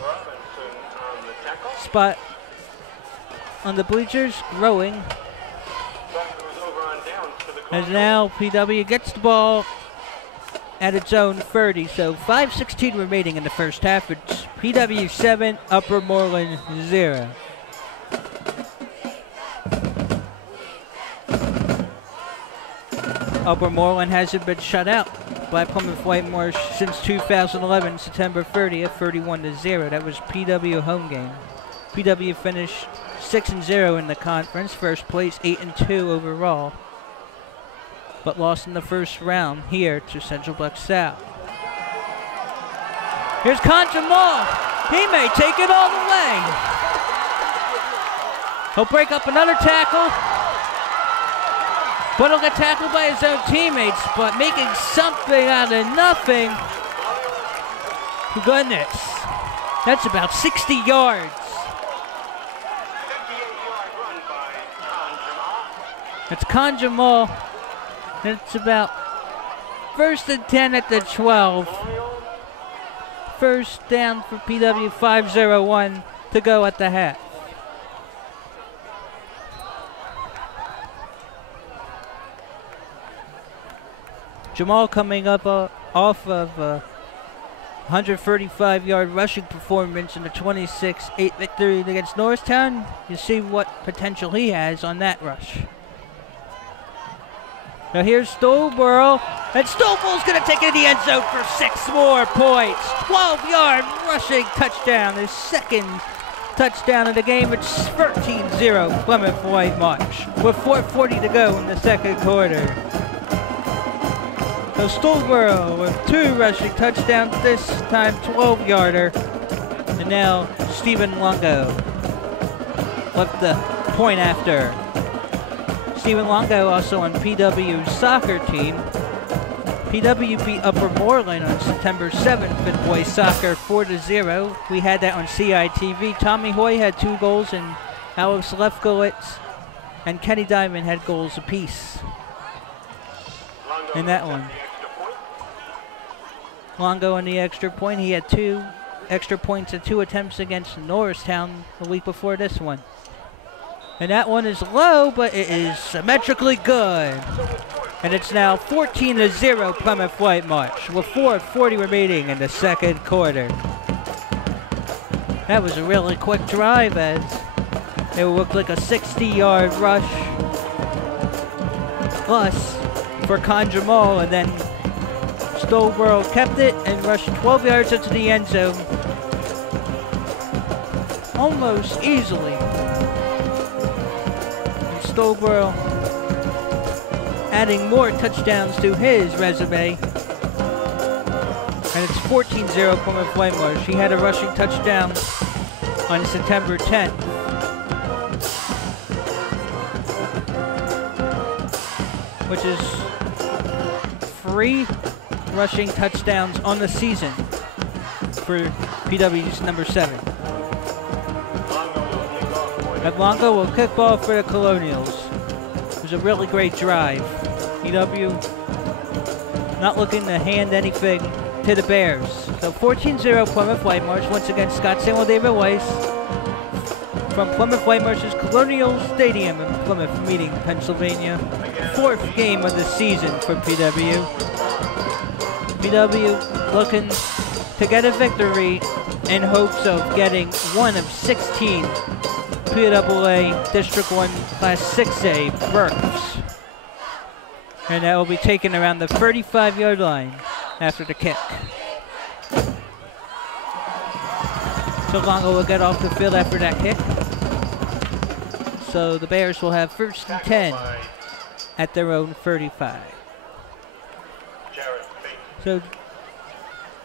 spot on the bleachers, growing. As now PW gets the ball at its own 30, so 5:16 remaining in the first half. It's PW 7, Upper Moreland 0. Upper Moreland hasn't been shut out by Plymouth Whitemarsh since 2011, September 30th, 31-0. That was PW home game. PW finished 6-0 in the conference, first place 8-2 overall, but lost in the first round here to Central Buck South. Here's Conjamal. He may take it all the way. He'll break up another tackle, but he'll get tackled by his own teammates, but making something out of nothing. Goodness, that's about 60 yards. That's Conjamal. It's about 1st and 10 at the 12. First down for PW, 5:01 to go at the half. Jamal coming up off of a 135-yard rushing performance in the 26-8 victory against Norristown. You see what potential he has on that rush. Now here's Stolborough, and Stolborough's going to take it in the end zone for 6 more points. 12-yard rushing touchdown, his second touchdown of the game. It's 13-0 Plymouth Whitemarsh with 4:40 to go in the second quarter. So Stolborough with 2 rushing touchdowns, this time 12-yarder. And now Stephen Longo left the point after. Stephen Longo also on PW's soccer team. PW beat Upper Moreland on September 7th in boys soccer 4-0. We had that on CITV. Tommy Hoy had 2 goals, and Alex Lefkowitz and Kenny Diamond had goals apiece in that one. Longo on the extra point. He had 2 extra points and 2 attempts against Norristown the week before this one. And that one is low, but it is symmetrically good. And it's now 14-0 Plymouth Whitemarsh with 4:40 remaining in the second quarter. That was a really quick drive as it looked like a 60-yard rush plus for Conjamal, and then Stolborough kept it and rushed 12 yards into the end zone almost easily. And Stolborough adding more touchdowns to his resume. And it's 14-0 Plymouth Whitemarsh. He had a rushing touchdown on September 10th. Which is 3 rushing touchdowns on the season for PW's number 7. And Longo will kick off for the Colonials. It was a really great drive. PW not looking to hand anything to the Bears. So 14-0 Plymouth Whitemarsh. Once again, Scott Samuel David Weiss from Plymouth Whitemarsh's Colonials Stadium in Plymouth Meeting, Pennsylvania. 4th game of the season for PW. PW looking to get a victory in hopes of getting one of 16 PWA District 1 Class 6A berths. And that will be taken around the 35-yard line after the kick. So Longo will get off the field after that kick. So the Bears will have 1st and 10 at their own 35. So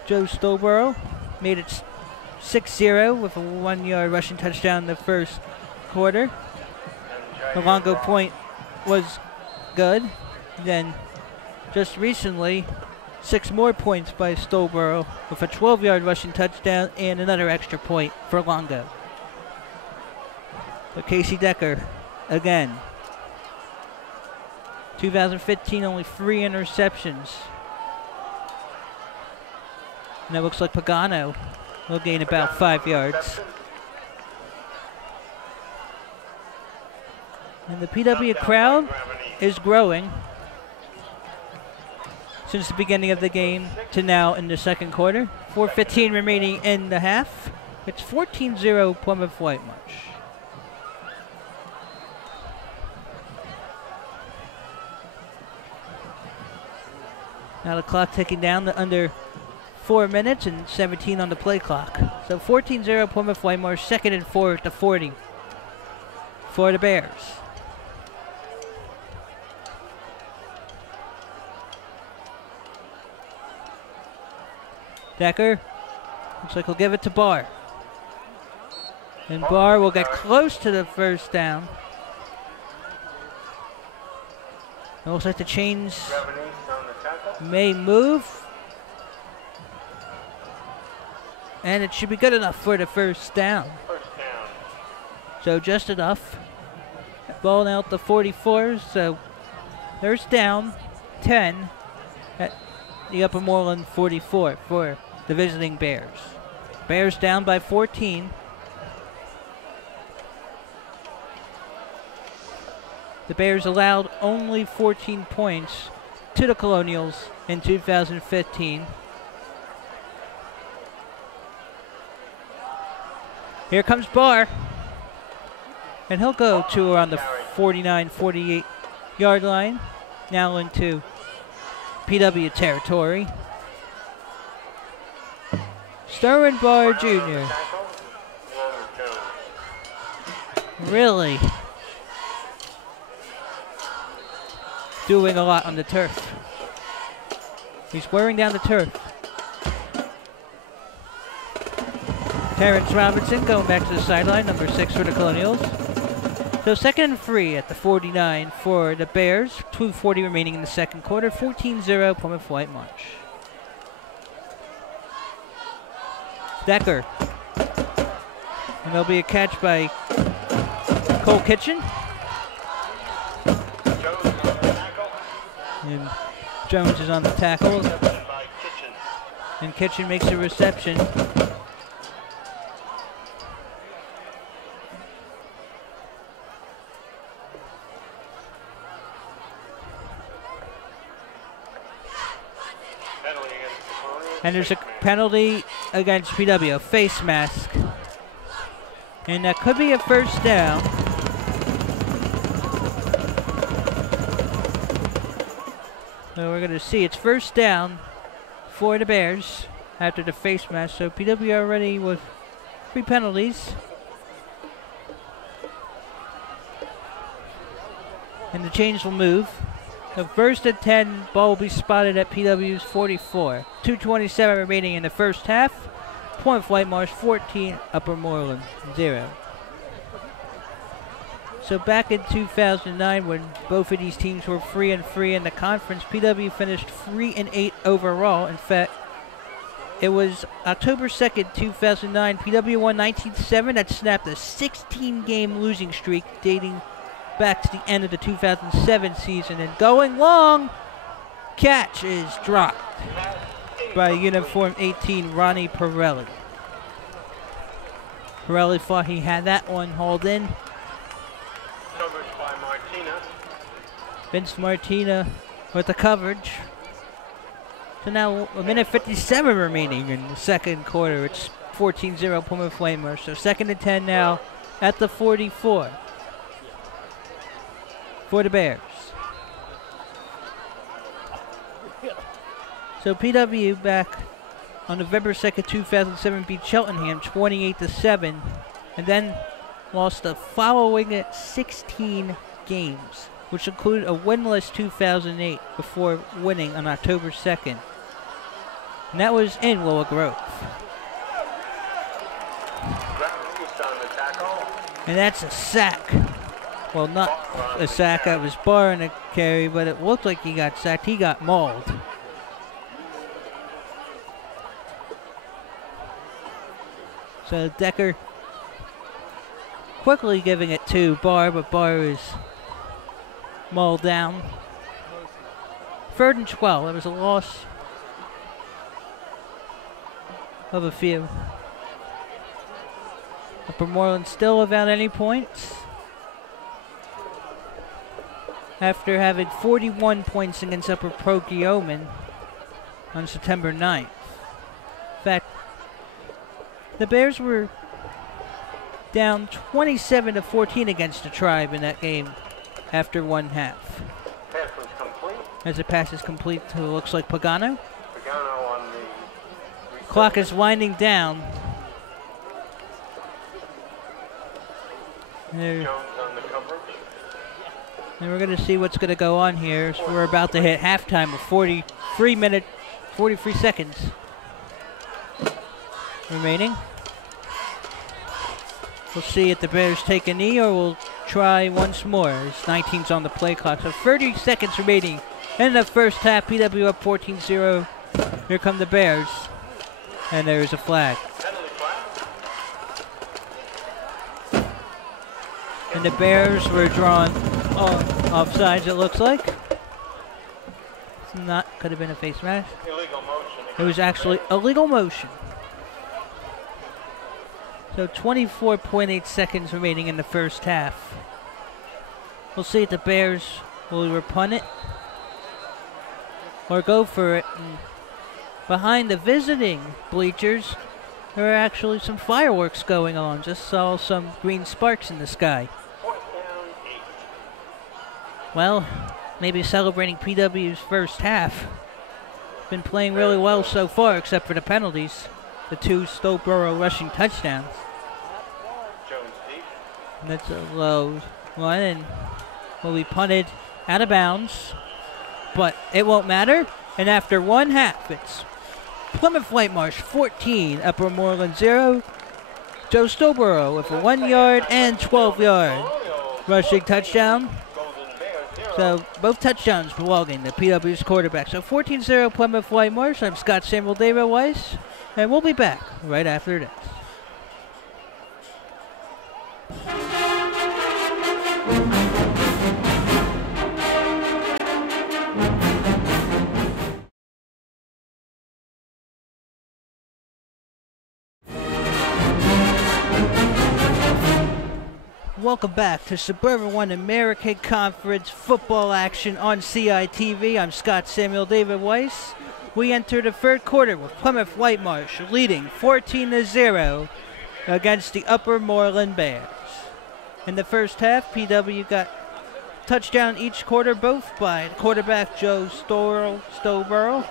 Joe Stolborough made it 6-0 with a 1-yard rushing touchdown in the first quarter. The Longo point was good. Then just recently, 6 more points by Stolborough with a 12-yard rushing touchdown and another extra point for Longo. So Casey Decker again. 2015, only 3 interceptions. And it looks like Pagano will gain about 5 yards. And the PW crowd is growing since the beginning of the game to now in the second quarter. 4:15 remaining in the half. It's 14-0 Plymouth Whitemarsh. Now the clock ticking down to under 4 minutes and 17 on the play clock. So 14-0 Plymouth Whitemarsh, 2nd and 4 at the 40 for the Bears. Decker looks like he'll give it to Barr. And Barr will get close to the first down. It looks like the chains may move. And it should be good enough for the first down. So just enough. Ball out the 44, so there's down 10 at the Upper Moreland 44 for the visiting Bears. Bears down by 14. The Bears allowed only 14 points to the Colonials in 2015. Here comes Barr. And he'll go to around the 49, 48 yard line. Now into PW territory. Sterwin Barr Jr. Really doing a lot on the turf. He's wearing down the turf. Terrence Robinson going back to the sideline, number 6 for the Colonials. So 2nd and 3 at the 49 for the Bears. 2:40 remaining in the second quarter. 14-0 Plymouth Whitemarsh. Decker. And there'll be a catch by Cole Kitchen. And Jones is on the tackle. And Kitchen makes a reception. And there's a penalty against PW, a face mask And that could be a first down. So we're going to see it's first down for the Bears after the face mask. So PW already with 3 penalties. And the chains will move. The first and 10, ball will be spotted at PW's 44. 2:27 remaining in the first half. Plymouth Whitemarsh 14, Upper Moreland 0. So back in 2009, when both of these teams were 3-3 in the conference, PW finished 3-8 overall. In fact, it was October 2nd, 2009. PW won 19-7. That snapped a 16-game losing streak dating back to the end of the 2007 season. And going long, catch is dropped by uniform 18, Ronnie Pirelli. Pirelli thought he had that one hauled in. Coverage by Martina. Vince Martina with the coverage. So now a minute 57 remaining in the second quarter. It's 14-0 Plymouth Whitemarsh. So second and 10 now at the 44 for the Bears. So PW back on November 2nd, 2007 beat Cheltenham 28-7 and then lost the following 16 games, which included a winless 2008 before winning on October 2nd. And that was in Willow Grove. And that's a sack. Well, not a sack, that was barring a carry, but it looked like he got sacked. He got mauled. So Decker quickly giving it to Barr, but Barr is mauled down. 3rd and 12. It was a loss of a few. Upper Moreland still without any points after having 41 points against Upper Prokiomen on September 9th. In fact, the Bears were down 27-14 against the Tribe in that game after one half. Pass was complete. As the pass is complete to looks like Pagano. Pagano on the Clock is winding down. There, Jones on the coverage. and we're going to see what's going to go on here. So we're about to hit halftime with 43 seconds remaining. We'll see if the Bears take a knee or we'll try once more. As 19's on the play clock. So 30 seconds remaining in the first half. PW up 14-0. Here come the Bears. And there's a flag. And the Bears were drawn offsides, it looks like. It's not, could have been a face mask. Illegal motion. It was actually illegal motion. So 24.8 seconds remaining in the first half. We'll see if the Bears will either punt it or go for it. And behind the visiting bleachers, there are actually some fireworks going on. Just saw some green sparks in the sky. Well, maybe celebrating PW's first half. Been playing really well so far, except for the penalties. The 2 Stowborough rushing touchdowns. Jones deep. And that's a low one and will be punted out of bounds. But it won't matter. And after one half, it's Plymouth Whitemarsh 14, Upper Moreland 0. Joe Stowborough with a 1-yard and 12-yard rushing touchdown. So both touchdowns belonging to PW's quarterback. So 14-0 Plymouth Whitemarsh. I'm Scott Samuel David Weiss. And we'll be back right after this. Welcome back to Suburban 1 American Conference football action on CITV. I'm Scott Samuel David Weiss. We enter the third quarter with Plymouth Whitemarsh leading 14-0 against the Upper Moreland Bears. In the first half, PW got touchdown each quarter, both by quarterback Joe Stowborough,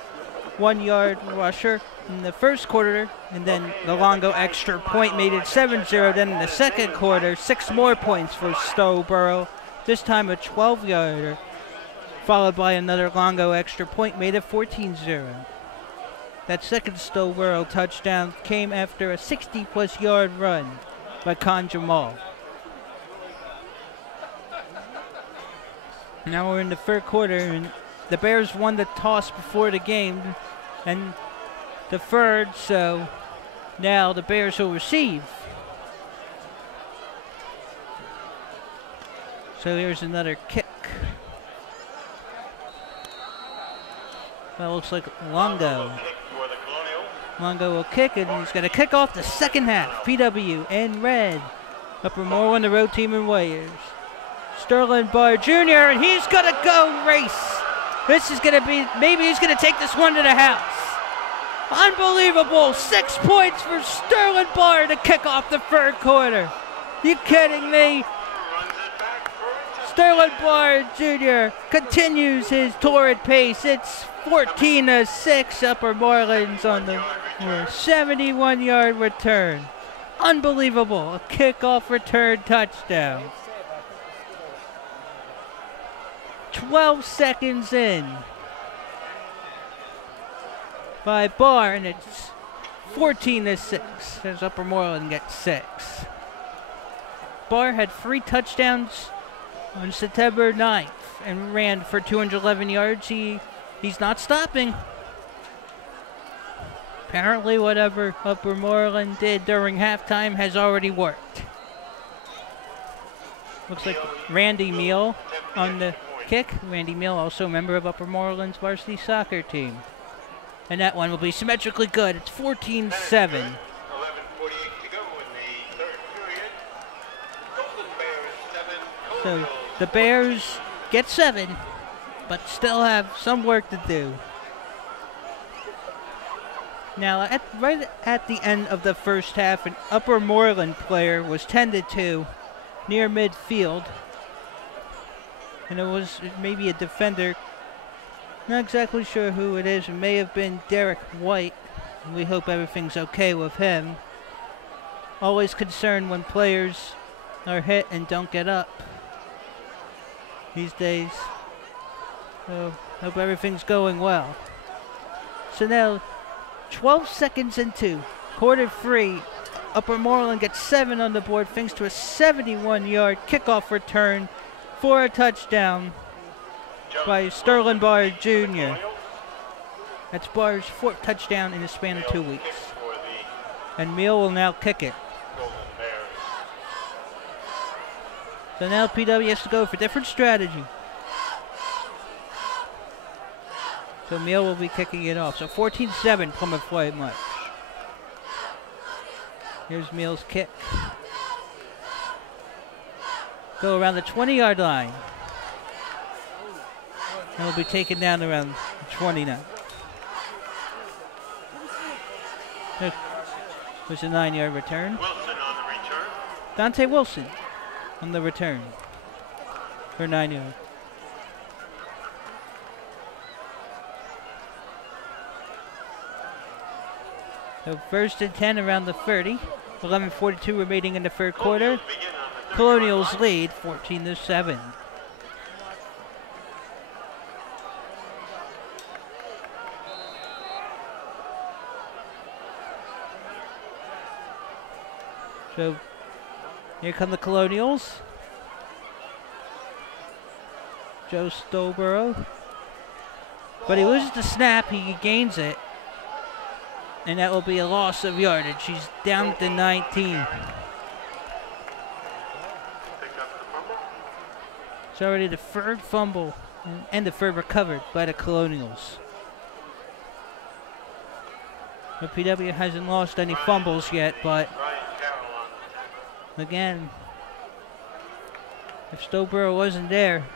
1 yard rusher in the first quarter, and then the Longo extra point made it 7-0. Then in the second quarter, 6 more points for Stowborough, this time a 12-yarder, followed by another Longo extra point made it 14-0. That second Stowborough touchdown came after a 60-plus yard run by Khan Jamal. Now we're in the third quarter, and the Bears won the toss before the game and deferred, so now the Bears will receive. So here's another kick. That looks like Longo. Longo will kick, and he's going to kick off the second half. PW in red. Upper Moreland, the road team in white. Sterling Barr Jr., and he's going to go race. This is going to be, maybe he's going to take this one to the house. Unbelievable. 6 points for Sterling Barr to kick off the third quarter. You kidding me? Sterling Barr Jr. continues his torrid pace. It's 14-6. Upper Moreland's on the 71-yard return. Unbelievable. A kickoff return touchdown. 12 seconds in by Barr, and it's 14-6 as Upper Moreland gets 6. Barr had 3 touchdowns on September 9th and ran for 211 yards. He's not stopping. Apparently whatever Upper Moreland did during halftime has already worked. Looks like Randy Meal on the kick. Randy Meal, also a member of Upper Moreland's varsity soccer team. And that one will be symmetrically good. It's 14-7. 11:48 to go in the third period. Golden Bears 7. So the Bears get 7, but still have some work to do. Now, right at the end of the first half, an Upper Moreland player was tended to near midfield. And it was maybe a defender. Not exactly sure who it is. It may have been Derek White. And we hope everything's okay with him. Always concerned when players are hit and don't get up these days. So, hope everything's going well. So now, 12 seconds into quarter 3, Upper Moreland gets 7 on the board thanks to a 71-yard kickoff return for a touchdown by Sterling Barr Jr. That's Barr's 4th touchdown in the span of 2 weeks. And Meal will now kick it. So now PW has to go for different strategy. So Meal will be kicking it off. So 14-7 Plymouth Whitemarsh. Here's Meal's kick. Go around the 20-yard line. And will be taken down around the 29. There's a 9-yard return. Wilson on the return. Dante Wilson on the return for 9 yards. So 1st and 10 around the 30. 11:42 remaining in the third quarter. Colonials lead 14-7. So here come the Colonials. Joe Stowborough. But he loses the snap, he gains it. And that will be a loss of yardage. He's down at the 19. It's already the 3rd fumble and the 3rd recovered by the Colonials. The PW hasn't lost any fumbles yet, but again, if Stowborough wasn't there,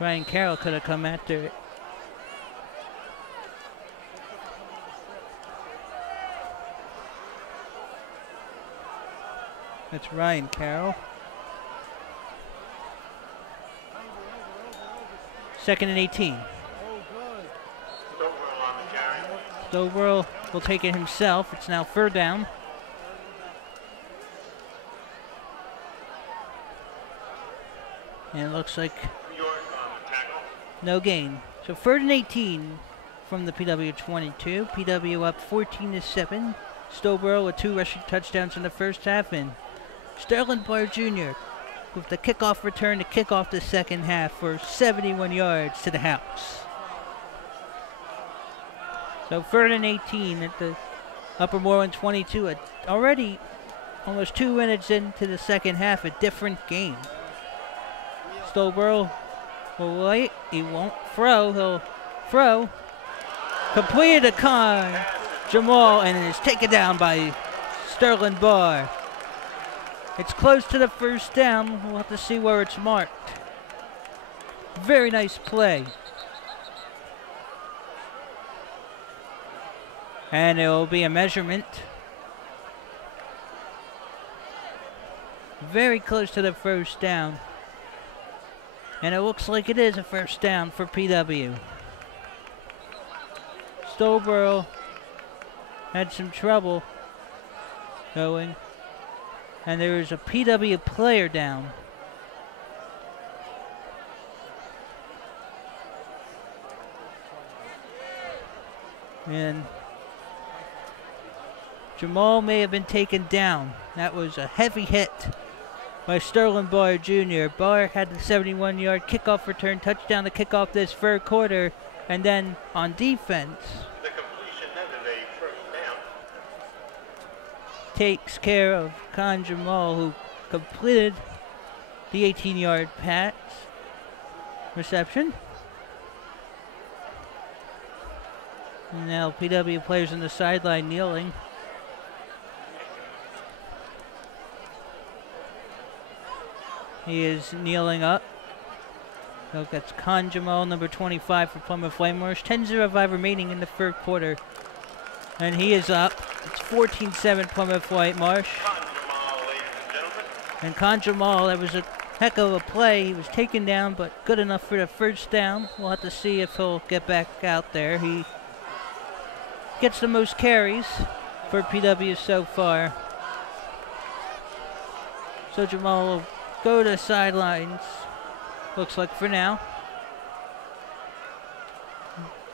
Ryan Carroll could have come after it. That's Ryan Carroll. 2nd and 18. Stowborough will take it himself. It's now 3rd down. And it looks like no gain. So 3rd and 18 from the PW 22. PW up 14-7. Stowborough with 2 rushing touchdowns in the first half. And Sterling Barr Jr. with the kickoff return to kick off the second half for 71 yards to the house. So 3rd and 18 at the Upper Moreland 22. Already almost 2 minutes into the second half, a different game. Stowborough will wait. He won't throw. He'll throw. Completed to Con Jamal, and is taken down by Sterling Barr. It's close to the 1st down. We'll have to see where it's marked. Very nice play. And it will be a measurement. Very close to the 1st down. And it looks like it is a 1st down for PW. Stowborough had some trouble going. And there is a PW player down. And Jamal may have been taken down. That was a heavy hit by Sterling Barr Jr. Barr had the 71-yard kickoff return touchdown to kick off this 3rd quarter. And then on defense, The completion ended a 1st down. takes care of Khan Jamal, who completed the 18-yard pass reception. And now PW players on the sideline kneeling. He is kneeling up. So that's Khan Jamal, number 25 for Plymouth Whitemarsh. 10:05 remaining in the 3rd quarter. And he is up. It's 14-7 Plymouth Whitemarsh. Jamal, ladies and gentlemen. And Khan Jamal, that was a heck of a play. He was taken down, but good enough for the 1st down. We'll have to see if he'll get back out there. He gets the most carries for PW so far. So Jamal will go to the sidelines, looks like for now.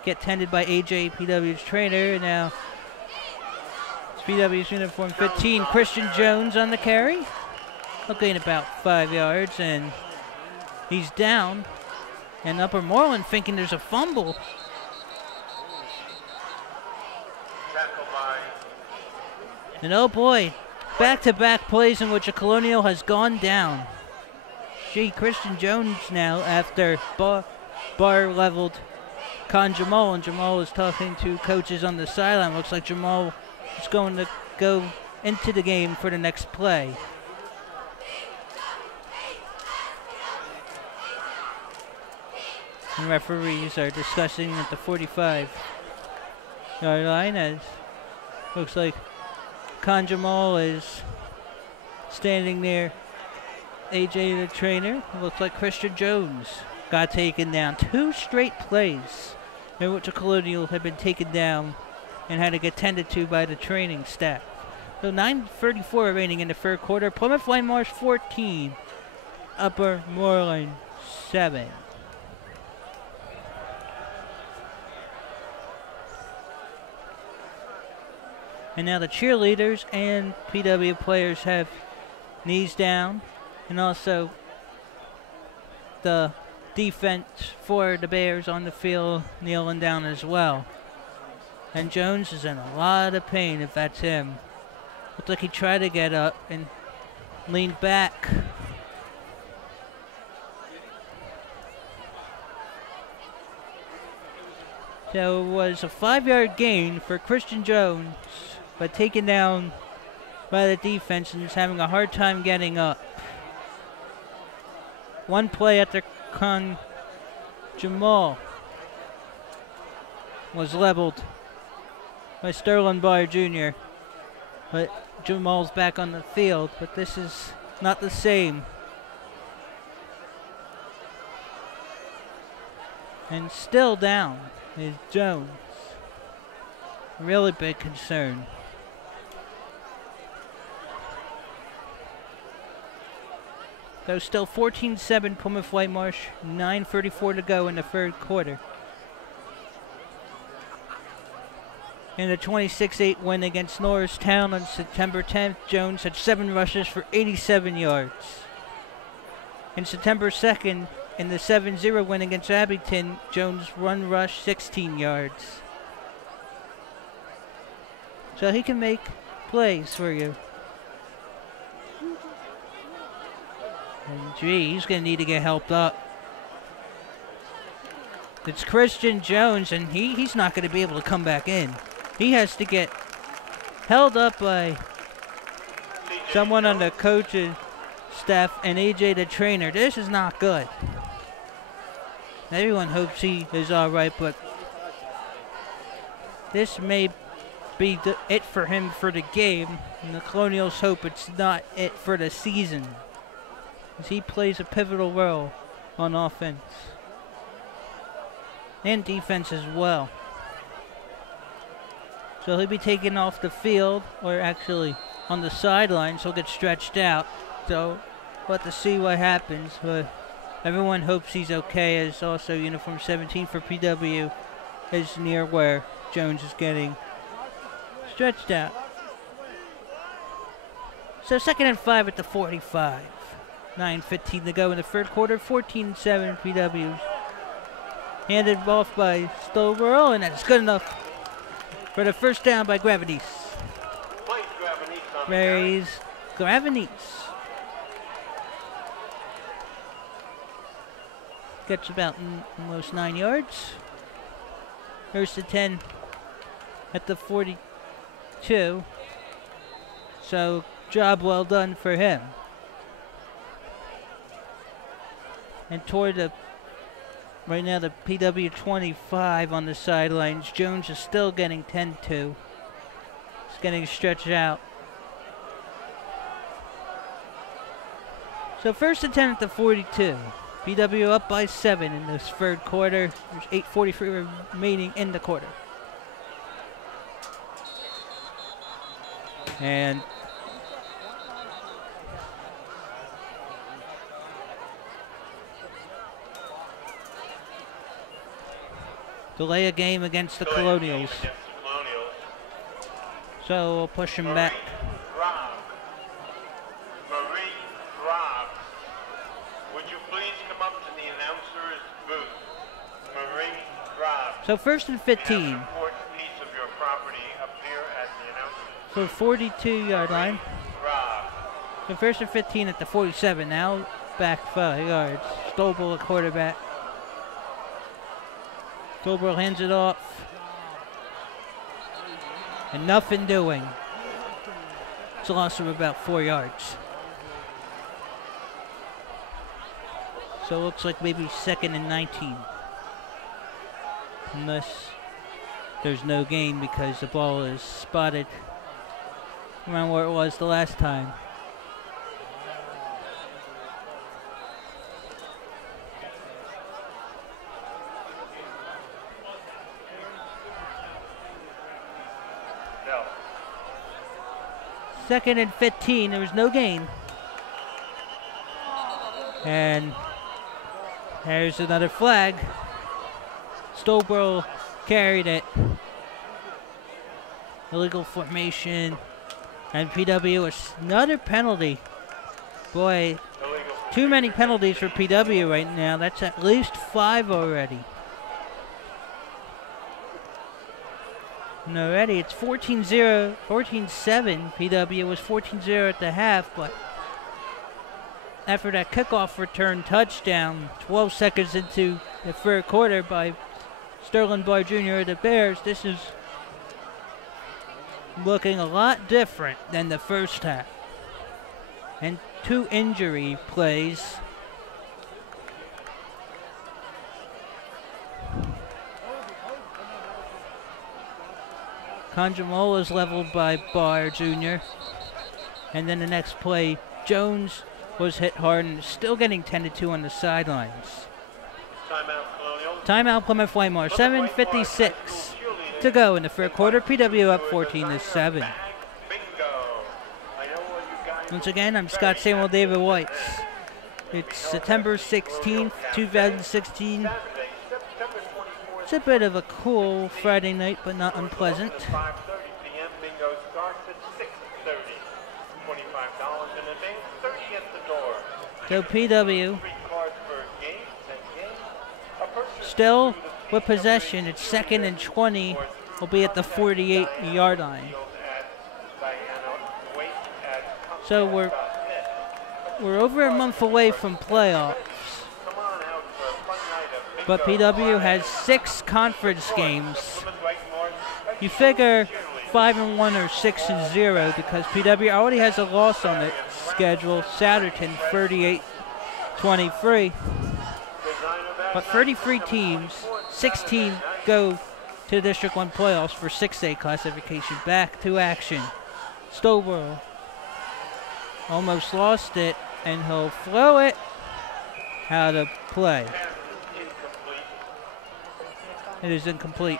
Get tended by AJ, PW's trainer. And now it's PW's uniform 15, Christian Jones on the carry. He'll gain about 5 yards, and he's down. And Upper Moreland thinking there's a fumble. Tackled by And oh boy, back-to-back plays in which a Colonial has gone down. Gee, Christian Jones now after Barr leveled Khan Jamal, and Jamal is talking to coaches on the sideline. Looks like Jamal is going to go into the game for the next play. And referees are discussing at the 45-yard line, as looks like Khan Jamal is standing there. AJ, the trainer. Looks like Christian Jones got taken down. 2 straight plays in which a Colonial had been taken down and had to get tended to by the training staff. So 9:34 remaining in the 3rd quarter. Plymouth Whitemarsh 14, Upper Moreland 7. And now the cheerleaders and PW players have knees down, and also the defense for the Bears on the field kneeling down as well. And Jones is in a lot of pain if that's him. Looked like he tried to get up and leaned back. So it was a 5-yard gain for Christian Jones, but taken down by the defense and is having a hard time getting up. One play after Khan Jamal was leveled by Sterling Barr Jr. But Jamal's back on the field, but this is not the same. And still down is Jones. Really big concern. Though still 14-7 Plymouth Whitemarsh, 9:34 to go in the third quarter. In a 26-8 win against Norristown on September 10th, Jones had 7 rushes for 87 yards. In September 2nd, in the 7-0 win against Abington, Jones rushed 16 yards. So he can make plays for you. And gee, he's going to need to get helped up. It's Christian Jones, and he's not going to be able to come back in. He has to get held up by someone on the coaching staff and AJ the trainer. This is not good. Everyone hopes he is all right, but this may be it for him for the game, and the Colonials hope it's not it for the season, as he plays a pivotal role on offense and defense as well. So he'll be taken off the field, or actually on the sidelines. He'll get stretched out. So we'll have to see what happens. But everyone hopes he's okay, as also uniform 17 for PW is near where Jones is getting stretched out. So 2nd and 5 at the 45. 9:15 to go in the third quarter. 14-7 PW. Handed off by Stowborough, and that's good enough for the first down by Gravenese. Raise Gravenese. Gets about almost 9 yards. First and 10 at the 42. So job well done for him. And toward the right now, the PW 25 on the sidelines. Jones is still getting 10-2. He's getting stretched out. So 1st and 10 at the 42. PW up by 7 in this third quarter. There's 8:43 remaining in the quarter. And delay a game against the Colonials. So we'll push him back. Marie Robb, would you please come up to the announcer's booth? Marie Robb. So 1st and 15. An important piece of your property up here at the announcer's So 42-yard line. Robb. So 1st and 15 at the 47. Now back 5 yards. Stolbel, a quarterback. Stolbel hands it off. And nothing doing. It's a loss of about 4 yards. So it looks like maybe 2nd and 19. Unless there's no gain, because the ball is spotted around where it was the last time. No. 2nd and 15. There was no gain. And there's another flag. Stolborough carried it. Illegal formation. And PW is another penalty. Boy, too many penalties for PW right now. That's at least 5 already. And already it's 14-0, 14-7. PW was 14-0 at the half, but after that kickoff return touchdown, 12 seconds into the third quarter by Sterling Barr Jr. of the Bears, this is looking a lot different than the first half. And 2 injury plays. Conjamola is leveled by Barr Jr. And then the next play, Jones was hit hard and still getting 10-2 on the sidelines. Timeout Plymouth Whitemarsh, 7:56 to go in the third quarter. PW up 14-7. Once again, I'm Scott Samuel David Weiss. It's September 16th, 2016. It's a bit of a cool Friday night, but not unpleasant. 5:30 p.m. Bingo starts at 6:30. $25 in advance, 30 at the door. So PW 3 cards per game, 10 games. A purchase still with possession. It's 2nd and 20. Will be at the 48-yard line. So we're over a month away from playoffs. But PW has 6 conference games. You figure 5-1 or 6-0 because PW already has a loss on its schedule. Satterton 38-23. But 33 teams, 16 go to the District 1 playoffs for 6A classification. Back to action. Stowborough almost lost it, and he'll throw it out of play. It is incomplete.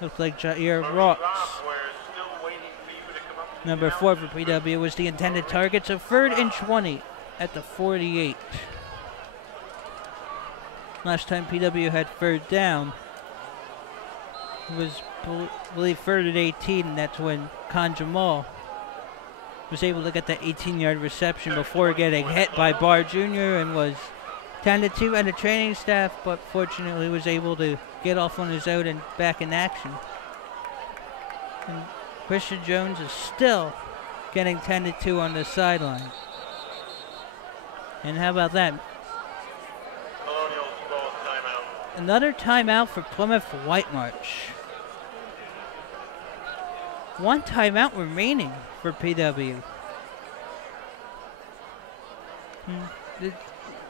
Looks like Jair Ross, number 4 for PW, was the intended target. So 3rd and 20 at the 48. Last time PW had 3rd down was, I believe, 3rd and 18, and that's when Conjamal was able to get that 18-yard reception before getting hit by Barr Jr. and was 10-2 and the training staff, but fortunately was able to get off on his own and back in action. And Christian Jones is still getting 10-2 on the sideline. And how about that? Colonials ball timeout. Another timeout for Plymouth Whitemarsh. 1 timeout remaining for PW.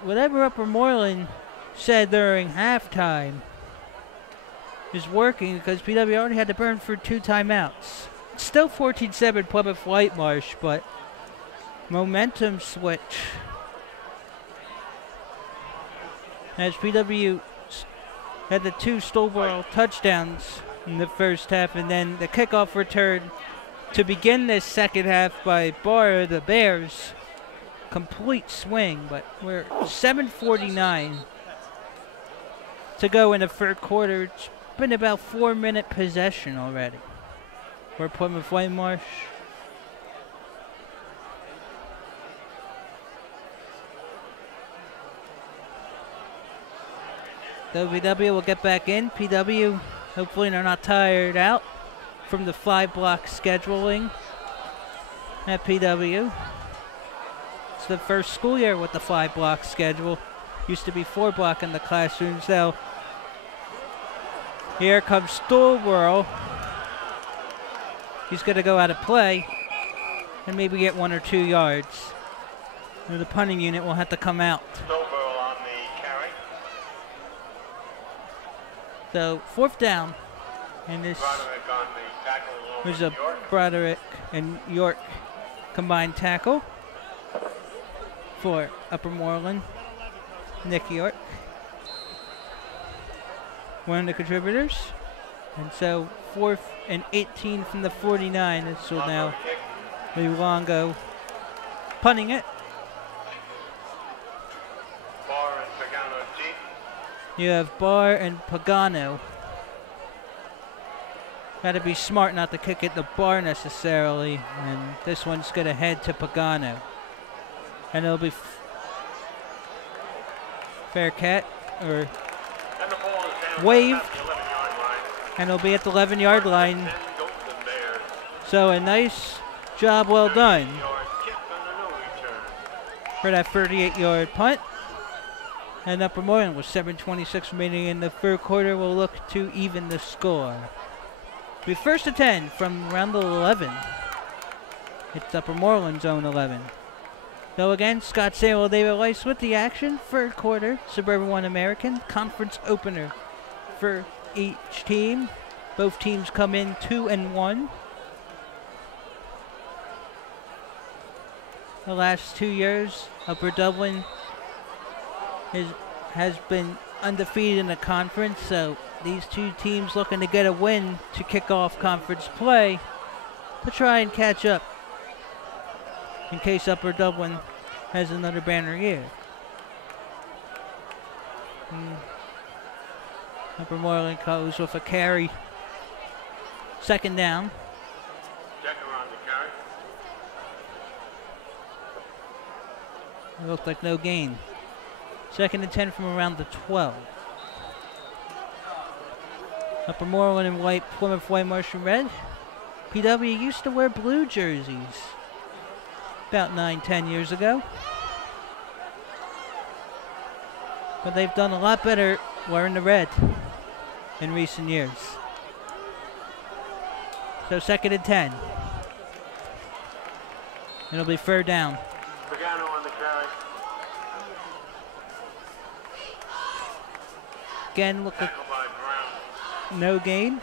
Whatever Upper Moreland said during halftime is working because PW already had to burn for 2 timeouts. It's still 14-7 Plymouth Whitemarsh, but momentum switch as PW had the 2 Stowborough touchdowns in the first half, and then the kickoff return to begin this second half by Barr, the Bears. Complete swing, but we're 7:49 to go in the third quarter. It's been about 4-minute possession already for Plymouth Whitemarsh. WW will get back in. PW, hopefully they're not tired out from the 5-block scheduling at PW. It's the first school year with the 5-block schedule. Used to be 4-block in the classroom, so here comes Stowborough. He's going to go out of play and maybe get 1 or 2 yards. And the punting unit will have to come out. Stowborough on the carry. So 4th down, and this Broderick on the tackle along was with a York. Broderick and York combined tackle for Upper Moreland. Nick York, one of the contributors. And so 4th and 18 from the 49. This will now be Longo punting it. Barr and Pagano G. You have Barr and Pagano. Got to be smart not to kick it to Barr necessarily. And this one's going to head to Pagano. And it'll be fair cat or And the ball is down waved. at the 11-yard line. And it'll be at the 11-yard line. 10 Golden Bears. So a nice job well done 38-yard kick on the no return. for that 38-yard punt. And Upper Moreland with 7:26 remaining in the third quarter will look to even the score. Be 1st and 10 from around the 11. It's Upper Moreland zone 11. So again, Scott Samuel, David Weiss with the action. Third quarter, Suburban One American. Conference opener for each team. Both teams come in 2-1. The last 2 years, Upper Dublin has been undefeated in the conference, so these two teams looking to get a win to kick off conference play to try and catch up in case Upper Dublin has another banner year. Upper Moreland goes with a carry. Second down. Decker on the carry. It looked like no gain. Second and 10 from around the 12. Upper Moreland in white, Plymouth Whitemarsh in red. PW used to wear blue jerseys about 9-10 years ago. But they've done a lot better wearing the red in recent years. So second and 10. It'll be third down. Pagano on the carry. Again, look like Tackle by Brown. no gain.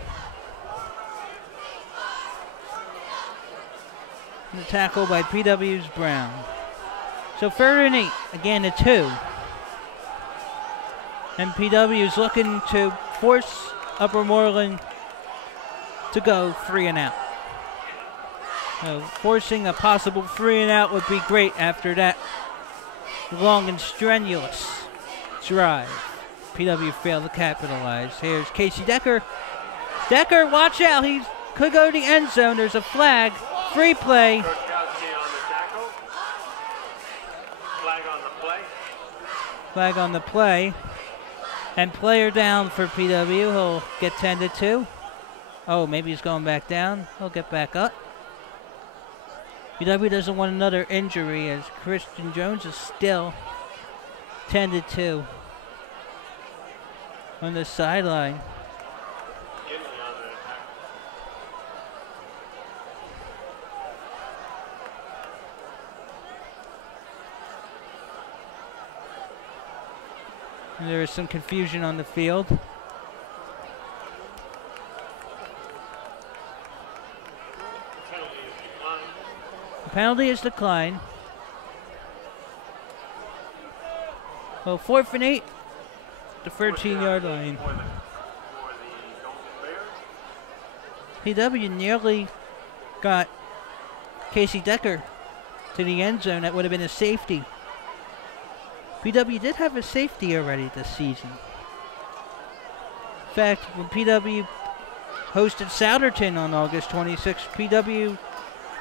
And the tackle by PW's Brown. So third and 8, again a 2. And PW's looking to force Upper Moreland to go 3 and out. So forcing a possible 3 and out would be great after that long and strenuous drive. PW failed to capitalize. Here's Casey Decker. Decker, watch out. He could go to the end zone. There's a flag. Free play. Kurkowski on the tackle. Flag on the play. Flag on the play. And player down for PW. He'll get 10-2. Oh, maybe he's going back down. He'll get back up. PW doesn't want another injury as Christian Jones is still 10-2 on the sideline. Gibney on the attack. And there is some confusion on the field. The penalty is declined. Well, 4th and 8, the 13-yard line. For the Golden Bears. PW nearly got Casey Decker to the end zone. That would have been a safety. PW did have a safety already this season. In fact, when PW hosted Souderton on August 26th, PW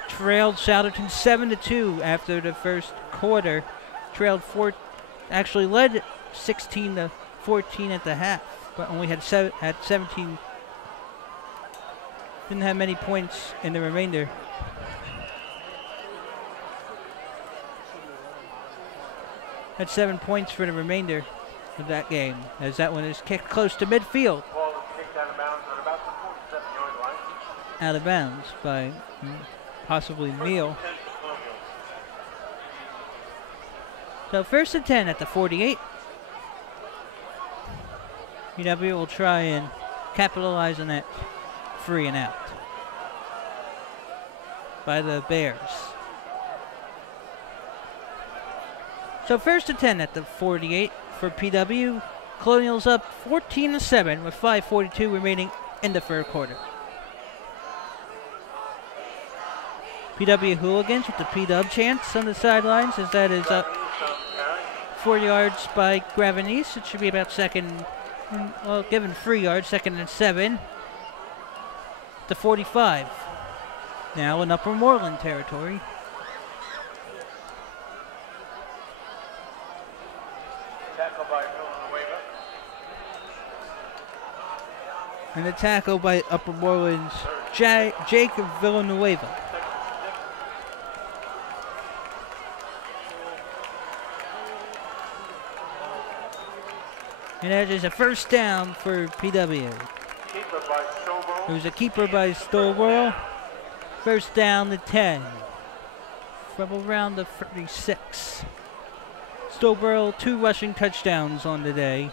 trailed Souderton 7-2 after the first quarter. Actually led 16-14 at the half, but only had 17. Didn't have many points in the remainder. Had 7 points for the remainder of that game, as that one is kicked close to midfield. Ball was kicked out of bounds at about the 47-yard line. Out of bounds by possibly Neal. So 1st and 10 at the 48. PW will try and capitalize on that 3 and out by the Bears. So 1st and 10 at the 48 for PW. Colonials up 14-7 with 5:42 remaining in the third quarter. PW hooligans with the P-Dub chants on the sidelines as that is up 4 yards by Gravenese. It should be about given 3 yards, 2nd and 7. To 45. Now in Upper Moreland territory. Tackle by Villanueva. And the tackle by Upper Moreland's Jake Villanueva. And that is a first down for PW. Keeper by Stovall. It was a keeper by Stovall. First down to 10 from around the 36. Stowborough, 2 rushing touchdowns on the day.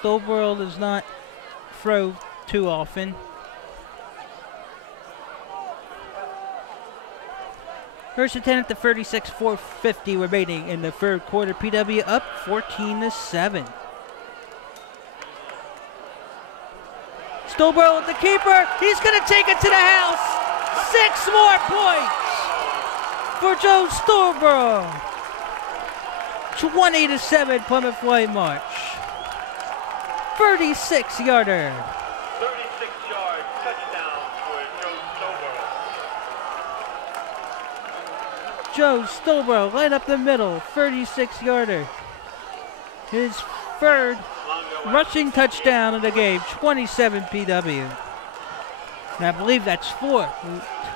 Stowborough does not throw too often. First and 10 at the 36, 4:50 remaining in the third quarter. PW up 14-7. Stowborough with the keeper. He's going to take it to the house. 6 more points for Joe Stowborough. 20-7 Plymouth Whitemarsh. 36-yarder. 36-yard touchdown for Joe Stowborough. Joe Stowborough right up the middle. 36-yarder. His third rushing touchdown of the game. 27 PW. And I believe that's 4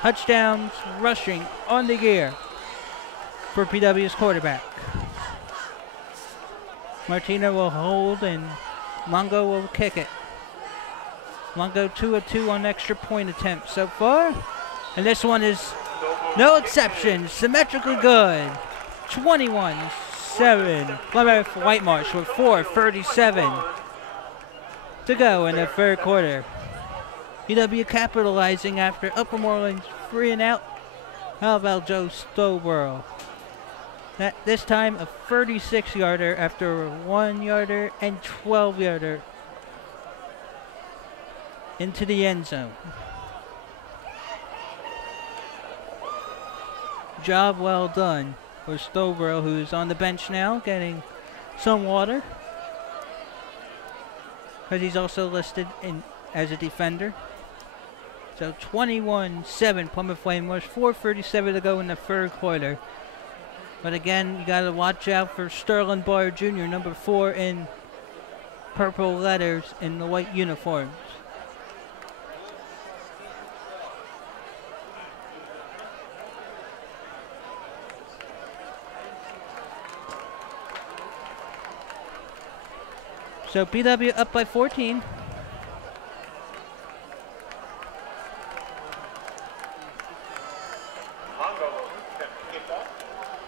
touchdowns rushing on the year for PW's quarterback. Martino will hold and Longo will kick it. Longo 2 of 2 on extra point attempts so far. And this one is no exception. Symmetrically good. 21-7. Plymouth Whitemarsh with 4:37 to go in the third quarter. PW capitalizing after Upper Moreland's 3 and out. How about Joe Stowborough? This time a 36-yarder after a 1-yarder and 12-yarder into the end zone. Job well done for Stowborough, who's on the bench now getting some water, because he's also listed as a defender. So 21-7 Plymouth Whitemarsh, 4:37 to go in the third quarter. But again, you got to watch out for Sterling Barr Jr., number 4 in purple letters in the white uniforms. So PW up by 14.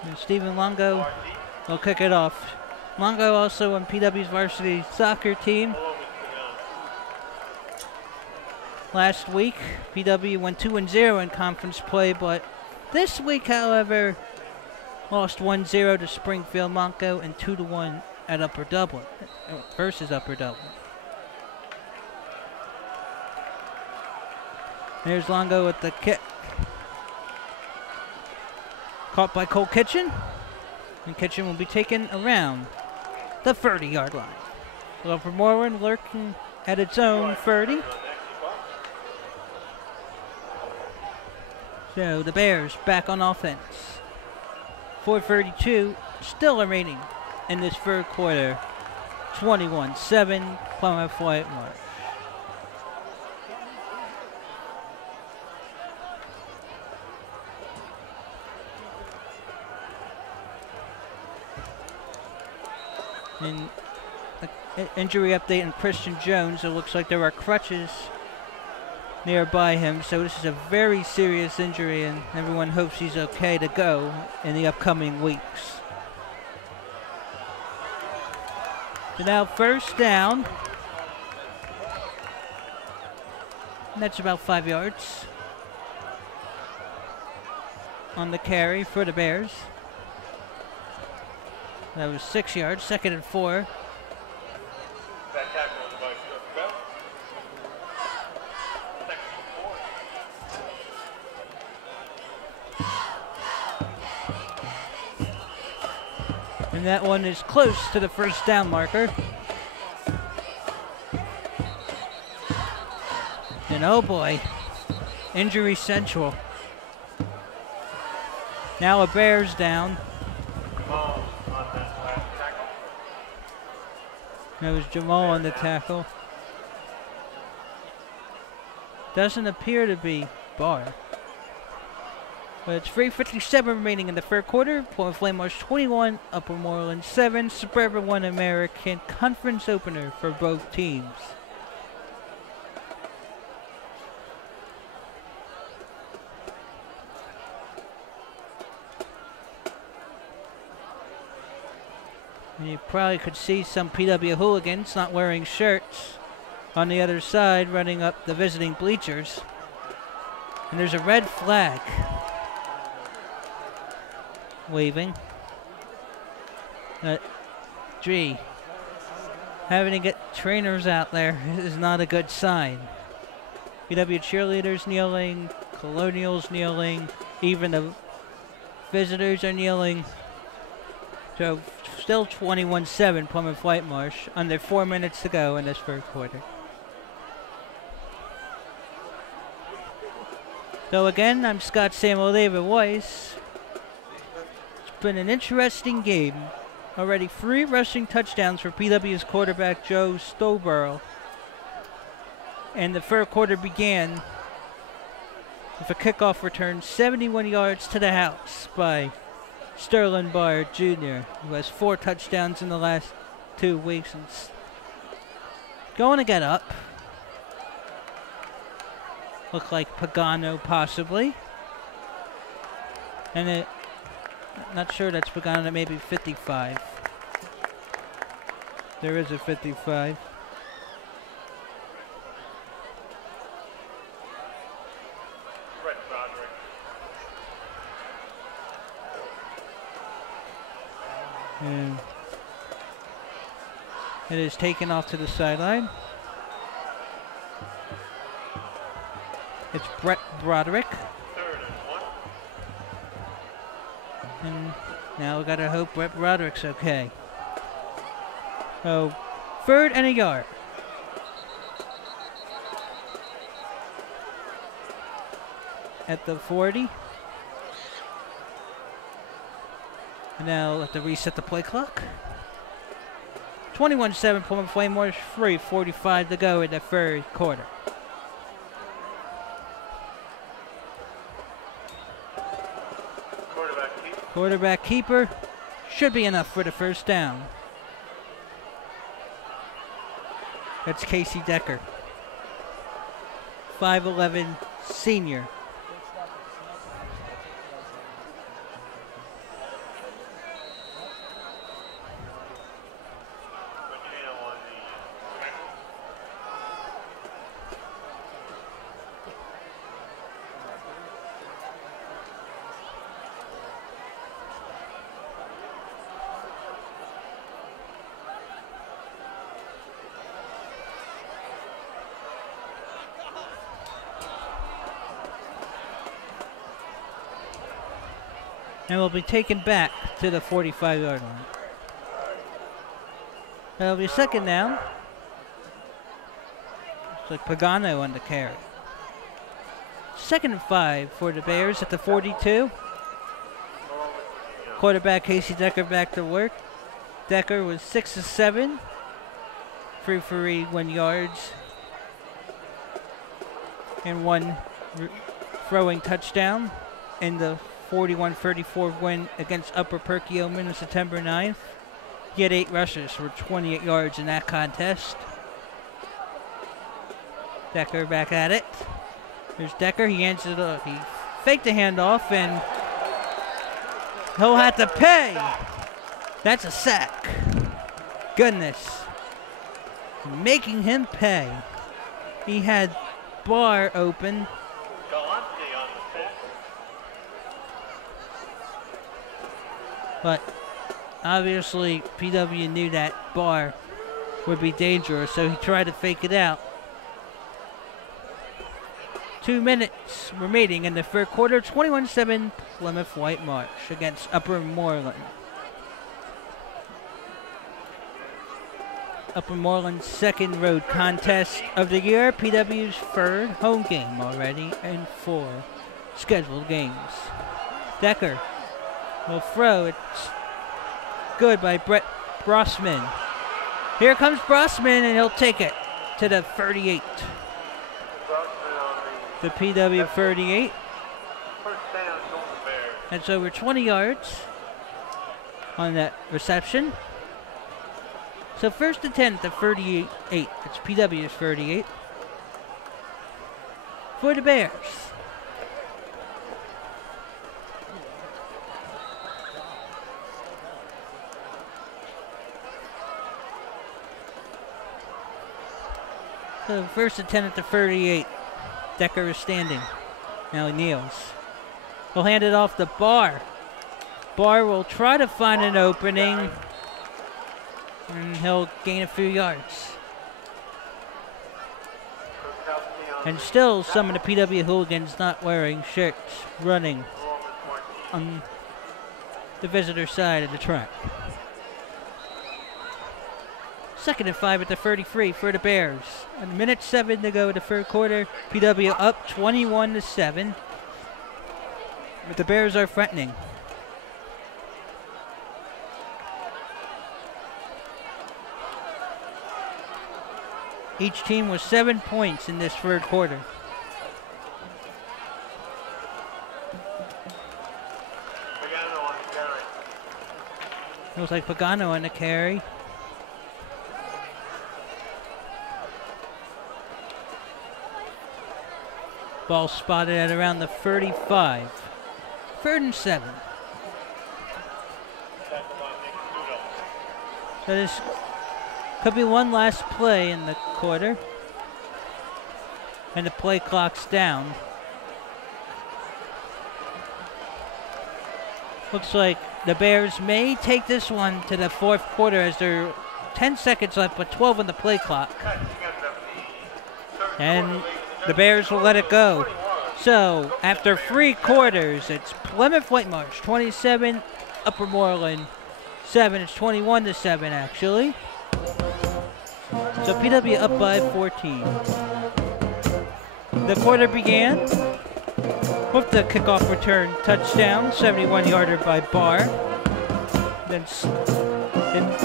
And Stephen Longo will kick it off. Longo also on PW's varsity soccer team. Last week, PW went 2-0 in conference play, but this week, however, lost 1-0 to Springfield Monco and 2-1 at Upper Dublin versus Upper Dublin. There's Longo with the kick. Caught by Cole Kitchen. And Kitchen will be taken around the 30-yard line. Upper Moreland lurking at its own 30. So the Bears back on offense. 4:32 still remaining in this third quarter. 21-7 Plymouth Whitemarsh. In an injury update on Christian Jones, it looks like there are crutches nearby him, so this is a very serious injury, and everyone hopes he's okay to go in the upcoming weeks. So now first down. And that's about 5 yards on the carry for the Bears. That was 6 yards, 2nd and 4. That tackle was by Bell. 2nd and 4. And that one is close to the first down marker. And oh boy, injury central. Now a Bears down. That was Jamal on the tackle. Doesn't appear to be Barr. But it's 3:57 remaining in the third quarter. Plymouth Whitemarsh 21, Upper Moreland 7. Suburban 1 American conference opener for both teams. And you probably could see some PW hooligans not wearing shirts on the other side running up the visiting bleachers. And there's a red flag waving. Gee, having to get trainers out there is not a good sign. PW cheerleaders kneeling, Colonials kneeling, even the visitors are kneeling. So still 21-7 Plymouth Whitemarsh, under 4 minutes to go in this first quarter. So again, I'm Scott Samuel David Weiss. It's been an interesting game. Already 3 rushing touchdowns for PW's quarterback Joe Stowborough. And the third quarter began with a kickoff return 71 yards to the house by Sterling Barr Jr., who has 4 touchdowns in the last 2 weeks and going to get up. Look like Pagano possibly. And not sure that's Pagano, maybe 55. There is a 55. And it is taken off to the sideline. It's Brett Broderick. And now we gotta hope Brett Broderick's okay. So, 3rd and a yard. At the 40. And now let the reset the play clock. 21-7 Plymouth Whitemarsh, 3:45 to go in the third quarter. Quarterback keeper should be enough for the first down. That's Casey Decker, 5'11" senior. And will be taken back to the 45-yard line. That'll be 2nd down. Looks like Pagano on the carry. 2nd and 5 for the Bears at the 42. Quarterback Casey Decker back to work. Decker was 6 of 7. 3 for 81 yards. And 1 throwing touchdown in the 41-34 win against Upper Perkiomen on September 9th. He had 8 rushes for 28 yards in that contest. Decker back at it. There's Decker. He hands it off. He faked the handoff, and he'll have to pay. That's a sack. Goodness. Making him pay. He had Barr open. But obviously PW knew that Barr would be dangerous, so he tried to fake it out. 2 minutes remaining in the third quarter. 21-7 Plymouth Whitemarsh against Upper Moreland. Upper Moreland's 2nd road contest of the year. PW's 3rd home game already in 4 scheduled games. Decker will throw. It's good by Brett Brossman. Here comes Brossman, and he'll take it to the 38. The PW 38. That's over 20 yards on that reception. So 1st and 10 at the 38. It's PW's 38. For the Bears. So first and 10 at the 38. Decker is standing. Now he kneels. He'll hand it off to Barr. Barr will try to find an opening, and he'll gain a few yards. And still some of the PW hooligans not wearing shirts, running on the visitor side of the track. 2nd and 5 at the 33 for the Bears. A minute 7 to go in the third quarter. PW up 21-7. But the Bears are threatening. Each team was 7 points in this third quarter. Looks like Pagano on the carry. Ball spotted at around the 35. 3rd and 7. So this could be one last play in the quarter. And the play clock's down. Looks like the Bears may take this one to the fourth quarter as there are 10 seconds left, but 12 on the play clock. And the Bears will let it go. So, after 3 quarters, it's Plymouth Whitemarsh 27, Upper Moreland 7. It's 21-7, actually. So, PW up by 14. The quarter began with the kickoff return touchdown, 71-yarder by Barr. Then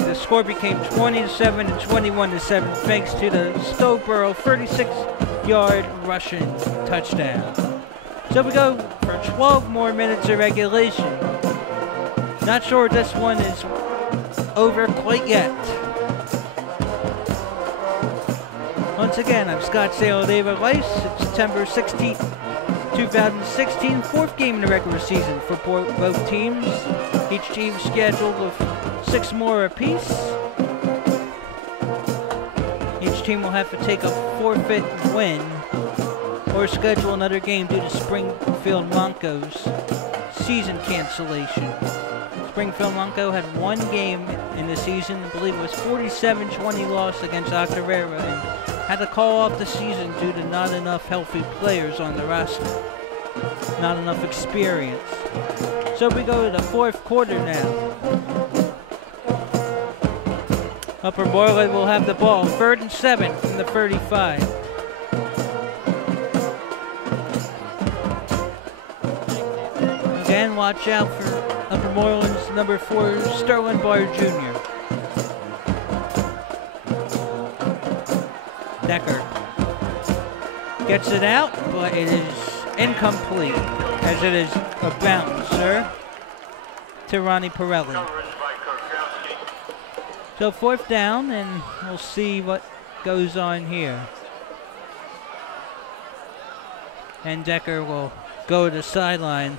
the score became 20-7 and 21-7 thanks to the Stowborough 36-yard rushing touchdown. So we go for 12 more minutes of regulation. Not sure this one is over quite yet. Once again, I'm Scott Sale, David Weiss. It's September 16th, 2016, 4th game in the regular season for both teams. Each team scheduled with 6 more apiece. Each team will have to take a forfeit win or schedule another game due to Springfield Monco's season cancellation. Springfield Monco had 1 game in the season. I believe it was 47-20 loss against Octorara, and had to call off the season due to not enough healthy players on the roster. Not enough experience. So we go to the fourth quarter now. Upper Moreland will have the ball. 3rd and 7 from the 35. Again, watch out for Upper Moreland's number 4, Sterling Barr Jr. Decker gets it out, but it is incomplete, as it is a bouncer to Ronnie Pirelli. So 4th down, and we'll see what goes on here. And Decker will go to the sideline.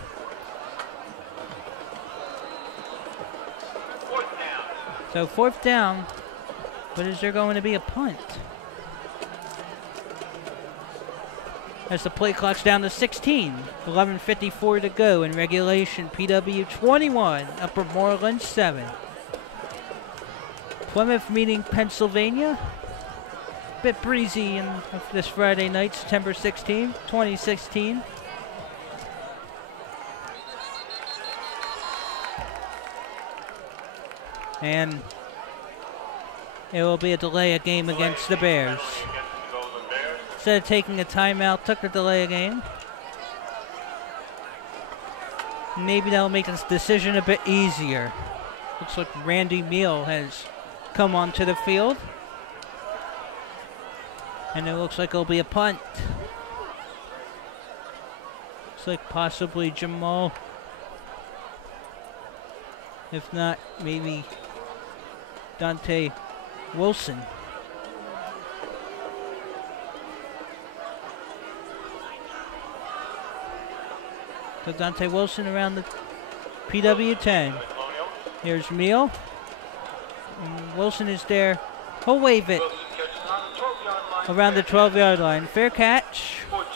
So 4th down, but is there going to be a punt? As the play clock's down to 16, 11:54 to go in regulation. PW 21, Upper Moreland 7. Plymouth meeting Pennsylvania. Bit breezy in this Friday night, September 16, 2016. And it will be a delay of game against the Bears. Instead of taking a timeout, took the delay of game. Maybe that'll make this decision a bit easier. Looks like Randy Meal has come onto the field. And it looks like it'll be a punt. Looks like possibly Jamal. If not, maybe Dante Wilson. So Dante Wilson around the PW 10. Here's Meal. And Wilson is there. He'll wave it. around the 12-yard line. Fair catch. 14.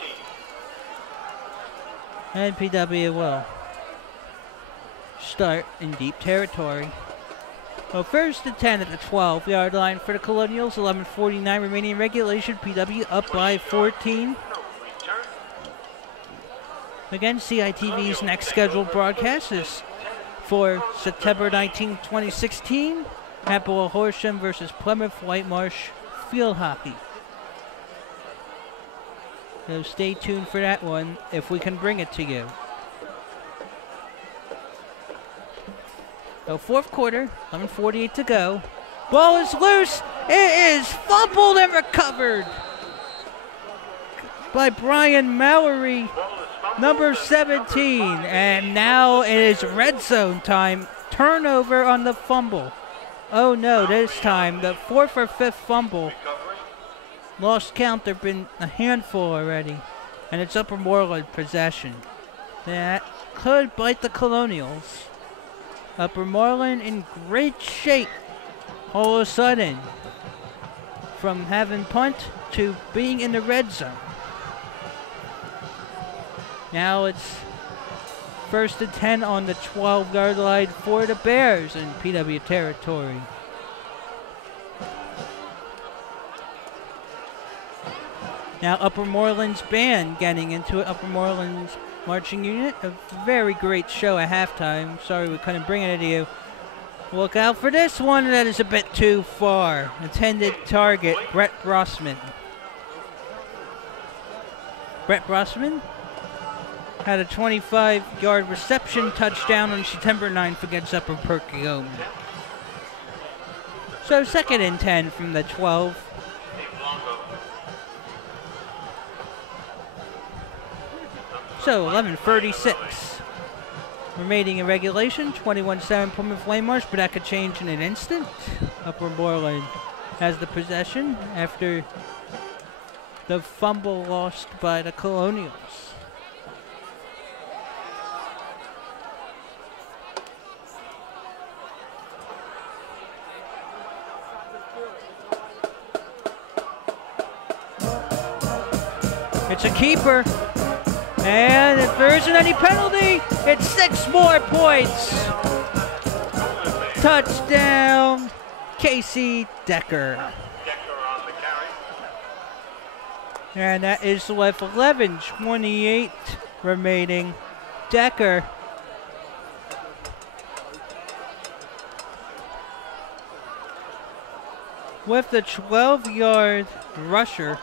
And PW will start in deep territory. Well, first and 10 at the 12-yard line for the Colonials. 11:49 remaining in regulation. PW up by 14. No return. Again, CITV's next scheduled broadcast is for September 19, 2016. Apple Horsham versus Plymouth Whitemarsh field hockey. So stay tuned for that one if we can bring it to you. So fourth quarter, 11:48 to go. Ball is loose. It is fumbled and recovered by Brian Mallory, number 17. And now it is red zone time. Turnover on the fumble. Oh no, this time the fourth or fifth fumble. Lost count, there have been a handful already. And it's Upper Moreland possession. That could bite the Colonials. Upper Moreland in great shape all of a sudden. From having punt to being in the red zone. Now it's first and 10 on the 12-yard line for the Bears in PW territory. Now Upper Moreland's band getting into it. Upper Moreland's marching unit. A very great show at halftime. Sorry we couldn't bring it to you. Look out for this one. That is a bit too far. Intended target, Brett Brossman. Brett Brossman had a 25-yard reception touchdown on September 9th against Upper Perkiomen. So second and 10 from the 12. So 11:36 remaining in regulation. 21-7 Plymouth Whitemarsh, but that could change in an instant. Upper Moreland has the possession after the fumble lost by the Colonials. It's a keeper. And if there isn't any penalty, it's 6 more points. Touchdown, Casey Decker. And that is with 11:28 remaining. Decker with the 12-yard rusher.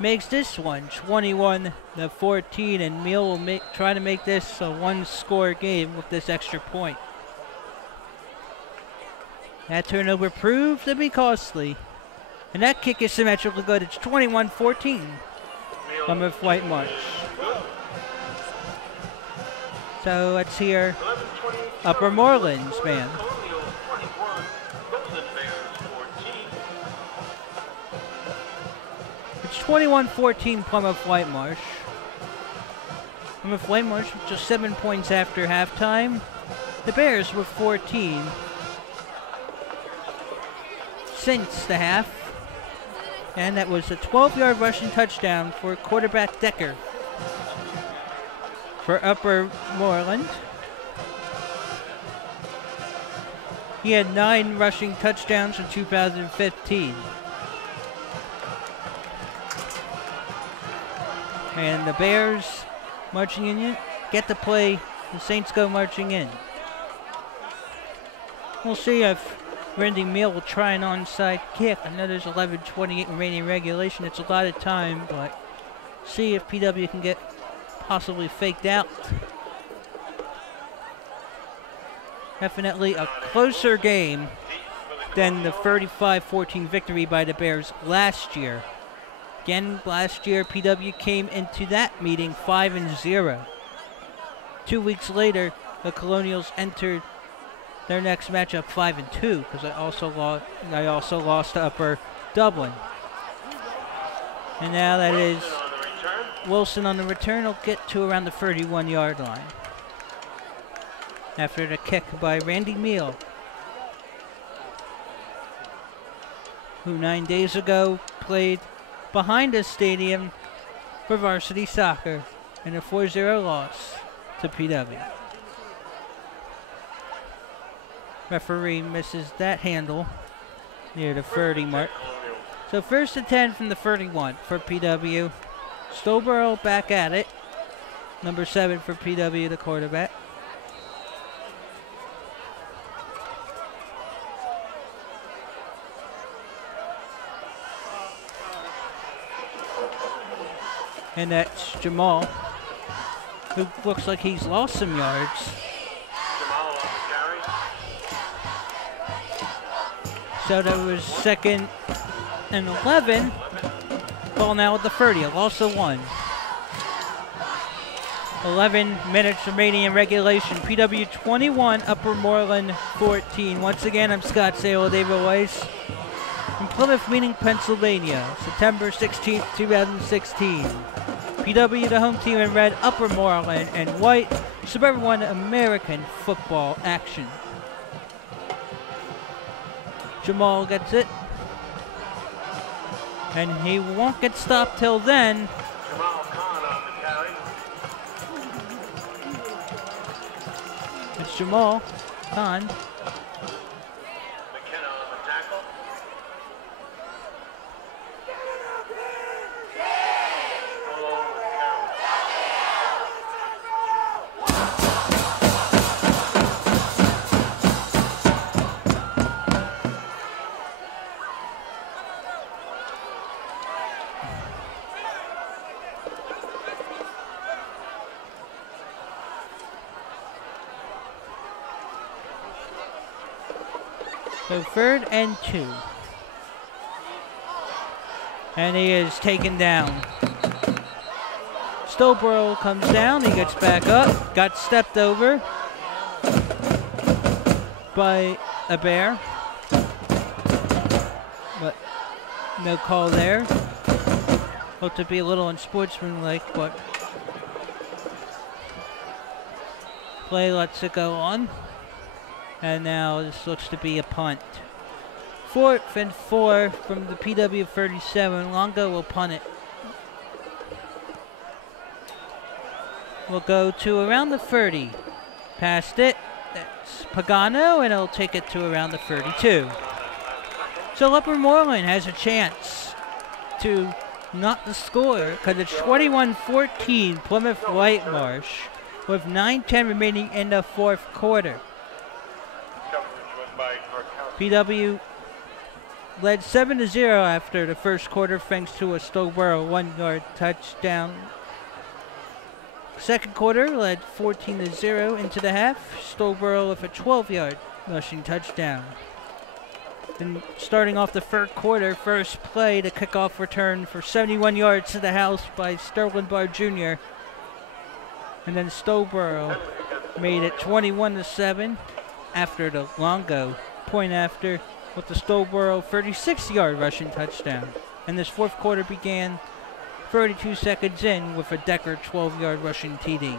Makes this one 21-14, and Meal will try to make this a one-score game with this extra point. That turnover proved to be costly, and that kick is symmetrically good. It's 21-14. Plymouth Whitemarsh. So let's hear Upper Moreland's band. It's 21-14 Plymouth Whitemarsh. Plymouth Whitemarsh with just 7 points after halftime. The Bears with 14 since the half. And that was a 12-yard rushing touchdown for quarterback Decker for Upper Moreland. He had 9 rushing touchdowns in 2015. And the Bears marching in get to play the Saints go marching in. We'll see if Randy Meal will try an onside kick. I know there's 11:28 remaining regulation. It's a lot of time, but see if PW can get possibly faked out. Definitely a closer game than the 35-14 victory by the Bears last year. Again, last year, PW came into that meeting 5-0. 2 weeks later, the Colonials entered their next matchup 5-2 because I also lost to Upper Dublin. And now that is Wilson on the return. Will get to around the 31-yard line after the kick by Randy Meal. who 9 days ago played behind the stadium for varsity soccer in a 4-0 loss to PW. Referee misses that handle near the 30 mark. So 1st and 10 from the 31 for PW. Stowborough back at it. Number 7 for PW, the quarterback. And that's Jamal, who looks like he's lost some yards. So that was 2nd and 11. Ball now at the 30, a loss of 1. 11 minutes remaining in regulation. PW 21, Upper Moreland 14. Once again, I'm Scott Sale, David Weiss from Plymouth Meeting, Pennsylvania, September 16th, 2016. PW, the home team in red, Upper Moreland and white. Suburban 1 American football action. Jamal gets it. And he won't get stopped till then. Jamal Khan on the carry. It's Jamal Khan. McKenna on the tackle. Malone with the carry. So 3rd and 2. And he is taken down. Stowborough comes down, he gets back up, got stepped over by a bear. But no call there. Looked to be a little unsportsmanlike, but play lets it go on. And now this looks to be a punt. 4th and 4 from the PW 37. Longo will punt it. We'll go to around the 30. Past it. That's Pagano, and it'll take it to around the 32. So Upper Moreland has a chance to not the score because it's 21-14 Plymouth Whitemarsh with 9:10 remaining in the 4th quarter. PW led 7-0 after the 1st quarter thanks to a Stowborough 1-yard touchdown. 2nd quarter led 14-0 into the half. Stowborough with a 12-yard rushing touchdown. Then starting off the 3rd quarter, first play, the kickoff return for 71 yards to the house by Sterling Barr Jr. And then Stowborough made it 21-7 after the Longo point after with the Stowborough 36-yard rushing touchdown. And this 4th quarter began 32 seconds in with a Decker 12-yard rushing TD.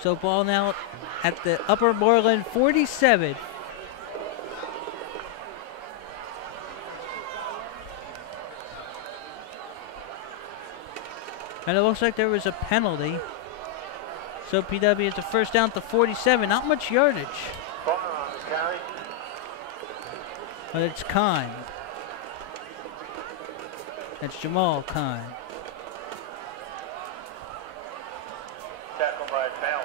So ball now at the Upper Moreland 47. And it looks like there was a penalty. So PW is the first down at the 47. Not much yardage. Corner on the carry. But it's Khan. That's Jamal Khan. Tackle by Bell.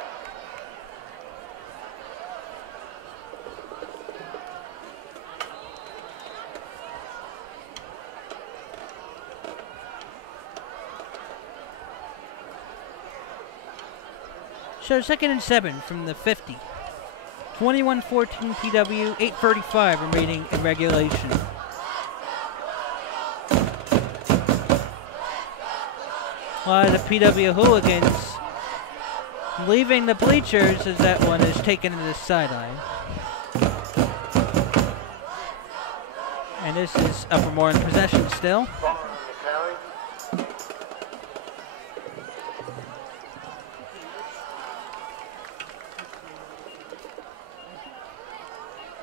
So 2nd and 7 from the 50. 21-14 PW, 8:35 remaining in regulation. A lot of the PW hooligans leaving the bleachers as that one is taken to the sideline. And this is Upper Moreland possession still. Corner on the carry.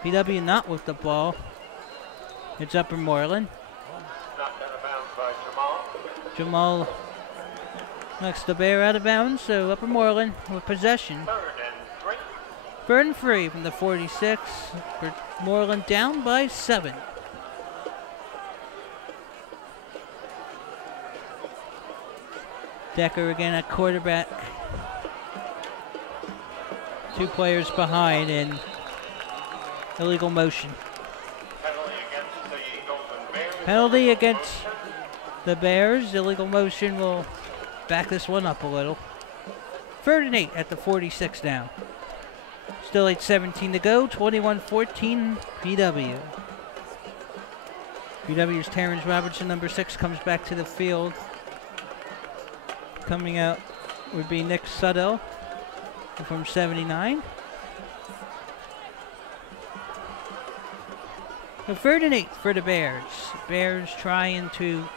PW not with the ball. It's Upper Moreland. Knocked out of bounds by Jamal. Jamal knocks the Bear out of bounds, so Upper Moreland with possession. 3rd and 3. 3rd and 3 from the 46. For Moreland down by 7. Decker again at quarterback. 2 players behind in illegal motion. Penalty against the Eagles and Bears. Penalty against the Bears. Illegal motion will back this one up a little. 3rd and 8 at the 46 now. Still 8:17 to go. 21-14 PW. PW's Terrence Robertson, number 6, comes back to the field. Coming out would be Nick Suddell from 79. So 3rd and 8 for the Bears. Bears trying to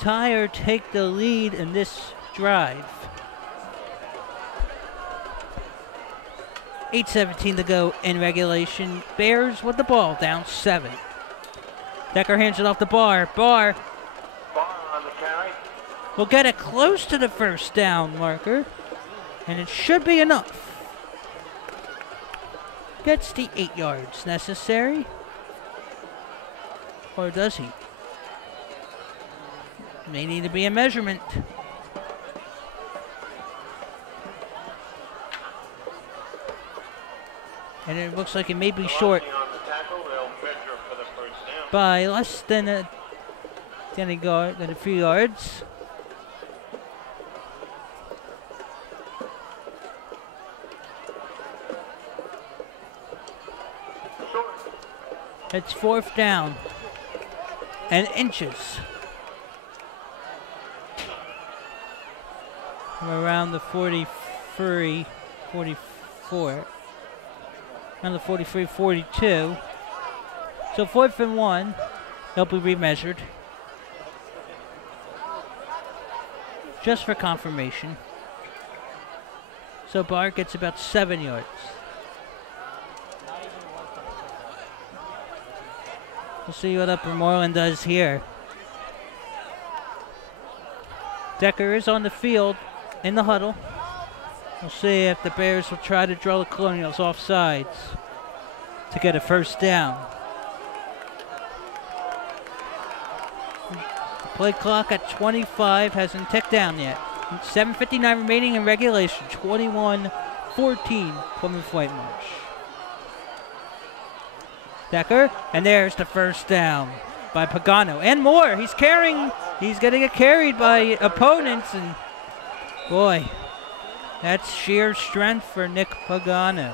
tie or take the lead in this drive. 8:17 to go in regulation. Bears with the ball, down 7. Decker hands it off the Barr. Barr Barr on the carry. will get it close to the first down marker, and it should be enough. Gets the 8 yards necessary. Or does he? May need to be a measurement. And it looks like it may be short On the tackle, they'll measure for the first down. by less than a few yards. Short. It's 4th down and inches. From around the 43, 44. Around the 43, 42. So 4th and 1. They'll be remeasured. Just for confirmation. So Barr gets about 7 yards. We'll see what Upper Moreland does here. Decker is on the field in the huddle. We'll see if the Bears will try to draw the Colonials off sides to get a first down. The play clock at 25 hasn't ticked down yet. 7:59 remaining in regulation. 21-14 Plymouth Whitemarsh. Decker, and there's the first down by Pagano. And more. He's carrying. He's getting it carried by opponents, and boy, that's sheer strength for Nick Pagano.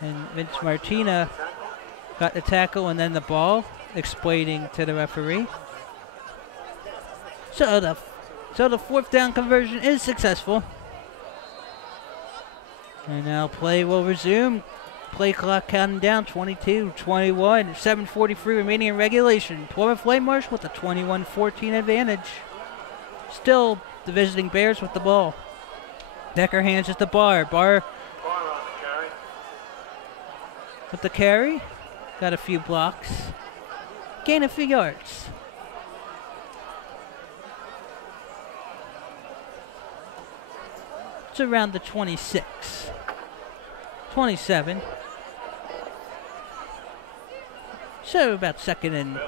And Vince Martina got the tackle and then the ball, explaining to the referee. So the 4th down conversion is successful. And now play will resume. Play clock counting down, 22-21, 7:43 remaining in regulation. Plymouth Whitemarsh with a 21-14 advantage. Still the visiting Bears with the ball. Decker hands it to Barr. Barr Barr on the carry. with the carry. Got a few blocks. Gain a few yards. It's around the 26. 27. So about 2nd and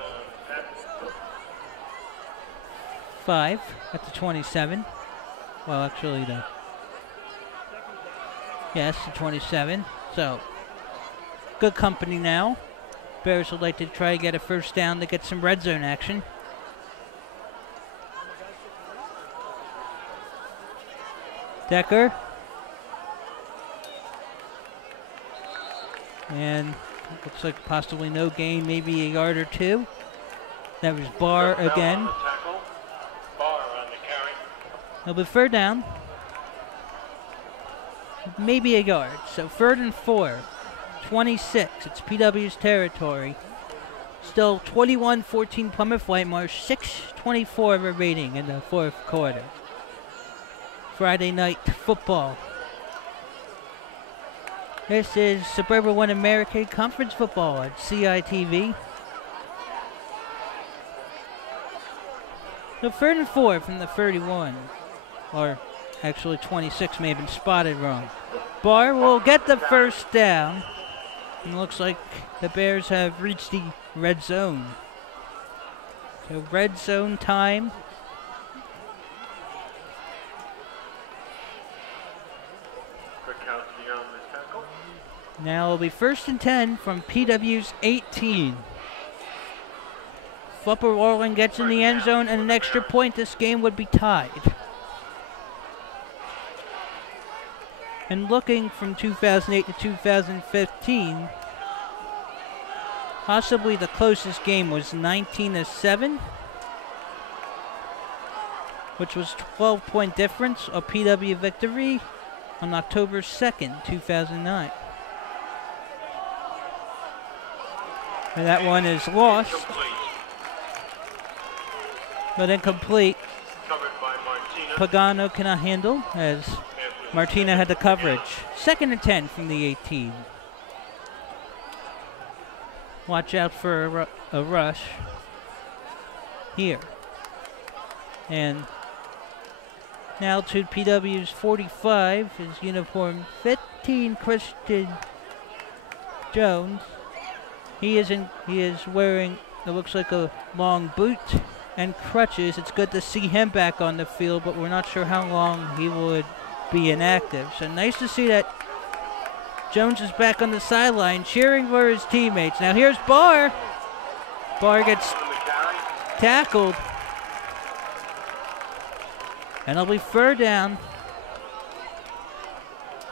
5 at the 27. Well, actually, yes, the 27. So, good company now. Bears would like to try to get a first down to get some red zone action. Decker. And looks like possibly no gain, maybe a yard or 2. That was Barr again. Barr on the carry. It'll be 3rd down. Maybe a yard. So 3rd and 4. 26. It's PW's territory. Still 21-14 Plymouth Whitemarsh. 6:24 remaining in the 4th quarter. Friday night football This is Suburban One American Conference Football at CITV. So 3rd and 4 from the 31. Or actually 26 may have been spotted wrong. Barr will get the first down. And looks like the Bears have reached the red zone. So red zone time. Now it'll be 1st and 10 from PW's 18. If Upper Moreland gets in the end zone and an extra point, this game would be tied. And looking from 2008 to 2015, possibly the closest game was 19-7, which was 12-point difference, a PW victory on October 2nd, 2009. And that one is lost, but incomplete. Pagano cannot handle as Martina had the coverage. 2nd and 10 from the 18. Watch out for a rush here. And now to PW's 45, his uniform 15, Christian Jones. He is wearing, it looks like a long boot and crutches. It's good to see him back on the field, but we're not sure how long he would be inactive. So nice to see that Jones is back on the sideline cheering for his teammates. Now here's Barr. Barr gets tackled. And it'll be 3rd down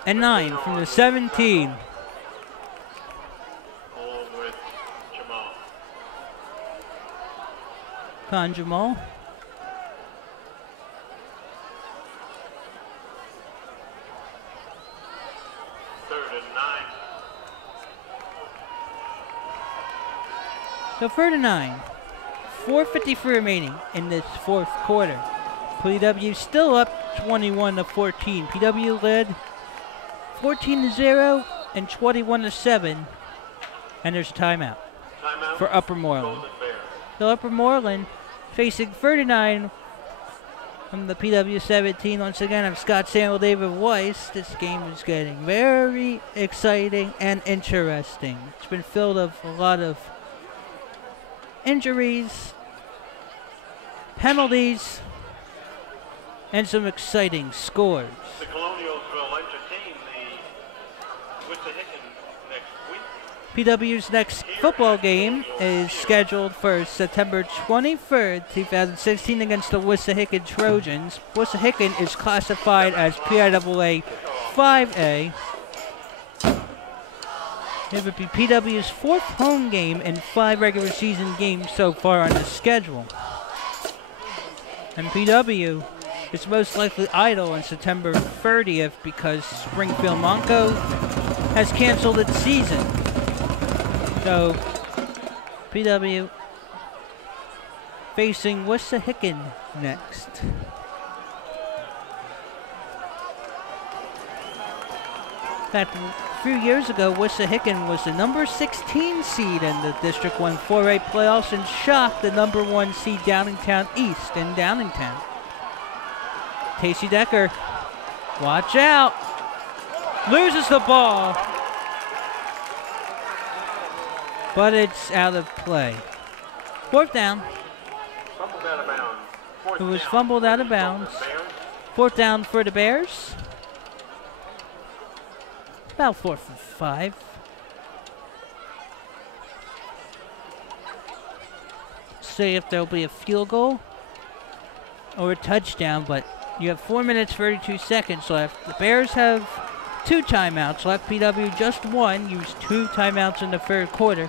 and 9 from the 17. Khan Jamal. So 3rd and 9. 4:53 remaining in this 4th quarter. PW still up 21-14. PW led 14-0 and 21-7. And there's a timeout for Upper Moreland. So Upper Moreland facing 39 from the PW 17. Once again, I'm Scott Samuel, David Weiss. This game is getting very exciting and interesting. It's been filled with a lot of injuries, penalties, and some exciting scores. The Colonials will entertain the Wissahickon next week. PW's next football game is scheduled for September 23rd, 2016 against the Wissahickon Trojans. Wissahickon is classified as PIAA 5A. It would be PW's 4th home game and 5 regular season games so far on the schedule. And PW is most likely idle on September 30th because Springfield Monco has canceled its season. So, PW facing Wissahickon next. In fact, a few years ago, Wissahickon was the number 16 seed in the District 1 4A playoffs and shocked the number 1 seed Downingtown East in Downingtown. Tacey Decker, watch out, loses the ball, but it's out of play. 4th down. Fumbled out of bounds. It was fumbled out of bounds. 4th down for the Bears. About 4th and 5. See if there'll be a field goal or a touchdown, but you have 4 minutes, 32 seconds left. The Bears have 2 timeouts left. PW just 1, used 2 timeouts in the 3rd quarter.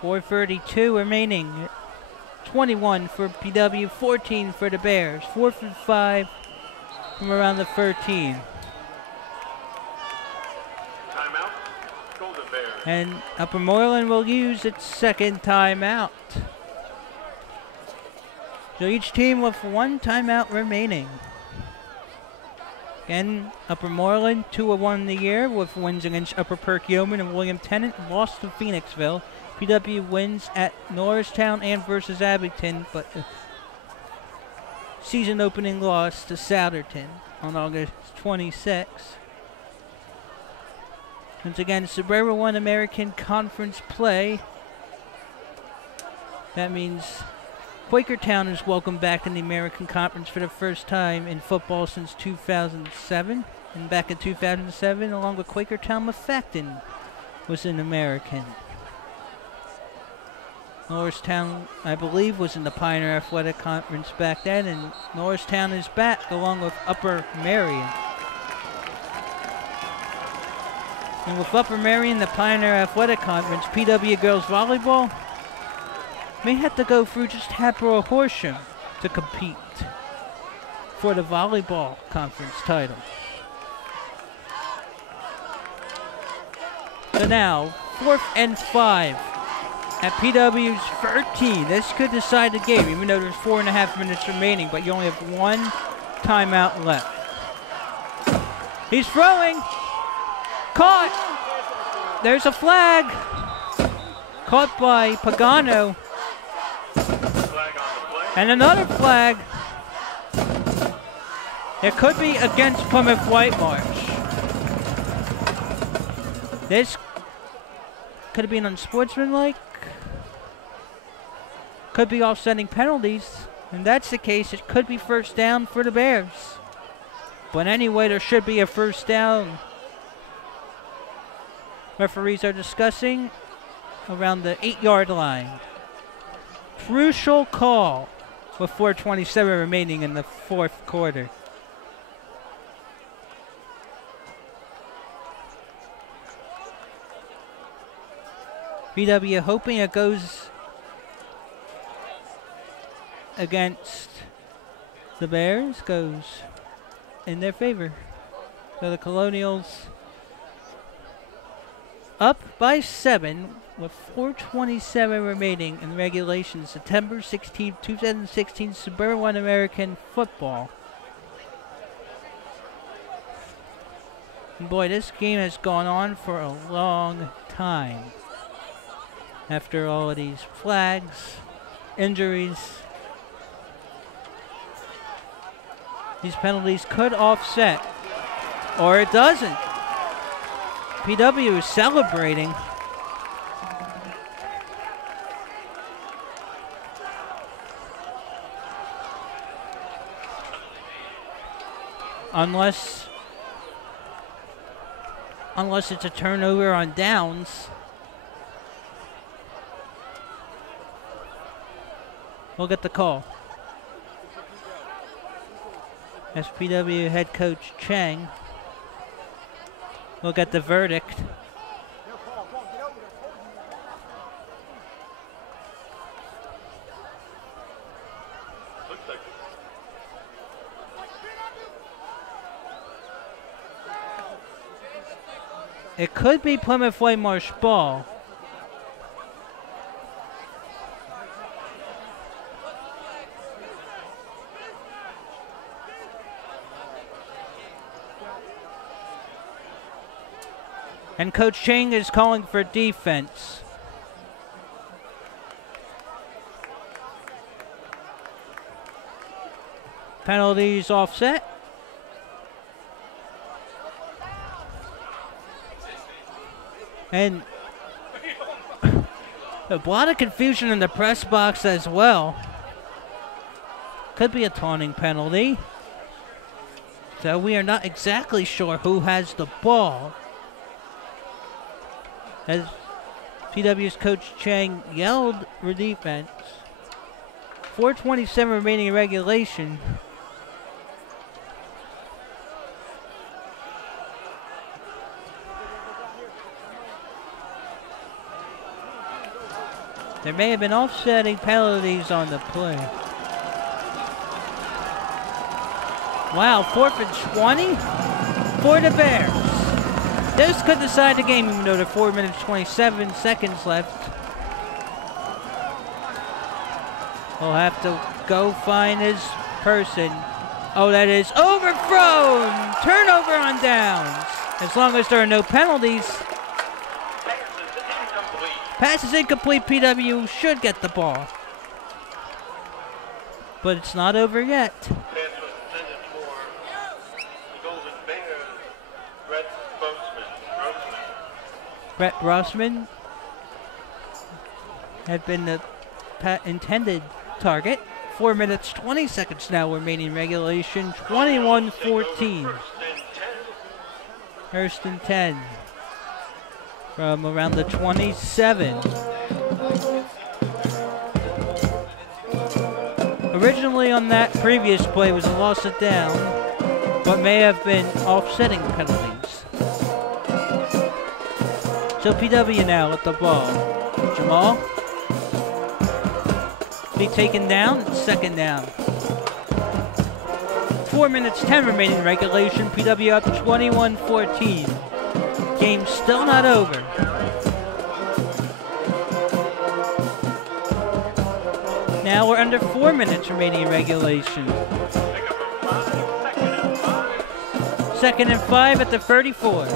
.432 remaining. 21 for PW, 14 for the Bears. 4th and 5 from around the 13. Timeout. Golden Bears. And Upper Moreland will use its 2nd timeout. So each team with 1 timeout remaining. Again, Upper Moreland 2-1 in the year with wins against Upper Perk Yeoman and William Tennant, lost to Phoenixville. PW wins at Norristown and versus Abington, but season opening loss to Souderton on August 26. Once again, Suburban 1 American Conference play. That means Quakertown is welcome back in the American Conference for the first time in football since 2007. And back in 2007, along with Quakertown, Mafecton was in American. Norristown, I believe, was in the Pioneer Athletic Conference back then, and Norristown is back along with Upper Marion. And with Upper Marion, the Pioneer Athletic Conference, PW Girls Volleyball may have to go through just Hatboro Horsham to compete for the volleyball conference title. So now, 4th and 5 at PW's 13. This could decide the game, even though there's 4.5 minutes remaining, but you only have 1 timeout left. He's throwing. Caught. There's a flag. Caught by Pagano. And another flag. It could be against Plymouth Whitemarsh. This could have been unsportsmanlike. Could be offsetting penalties. And that's the case, it could be first down for the Bears. But anyway, there should be a first down. Referees are discussing around the 8-yard line. Crucial call with 4:27 remaining in the 4th quarter. PW hoping it goes against the Bears, goes in their favor. So the Colonials up by 7 with 4:27 remaining in regulation. September 16, 2016 Suburban 1 American football. And boy, this game has gone on for a long time. After all of these flags, injuries, these penalties could offset, or it doesn't. PW is celebrating. Unless it's a turnover on downs. We'll get the call. SPW head coach Chang will get the verdict. It could be Plymouth Whitemarsh ball. And Coach Chang is calling for defense. Penalties offset. And a lot of confusion in the press box as well. Could be a taunting penalty. So we are not exactly sure who has the ball. As PW's coach Chang yelled for defense. 4:27 remaining in regulation. There may have been offsetting penalties on the play. Wow, 4th and 20 for the Bears. This could decide the game, even though there are 4 minutes 27 seconds left. will have to go find his person. Oh, that is overthrown. Turnover on downs. As long as there are no penalties. Pass is incomplete. PW should get the ball. But it's not over yet. Brett Rossman had been the intended target. 4 minutes, 20 seconds now remaining regulation. 21-14. First and 10. From around the 27. Originally on that previous play was a loss of down, but may have been offsetting penalties. So PW now with the ball. Jamal. Be taken down. It's second down. 4 minutes, 10 remaining in regulation. PW up 21-14. Game still not over. Now we're under 4 minutes remaining in regulation. Second and 5 at the 34.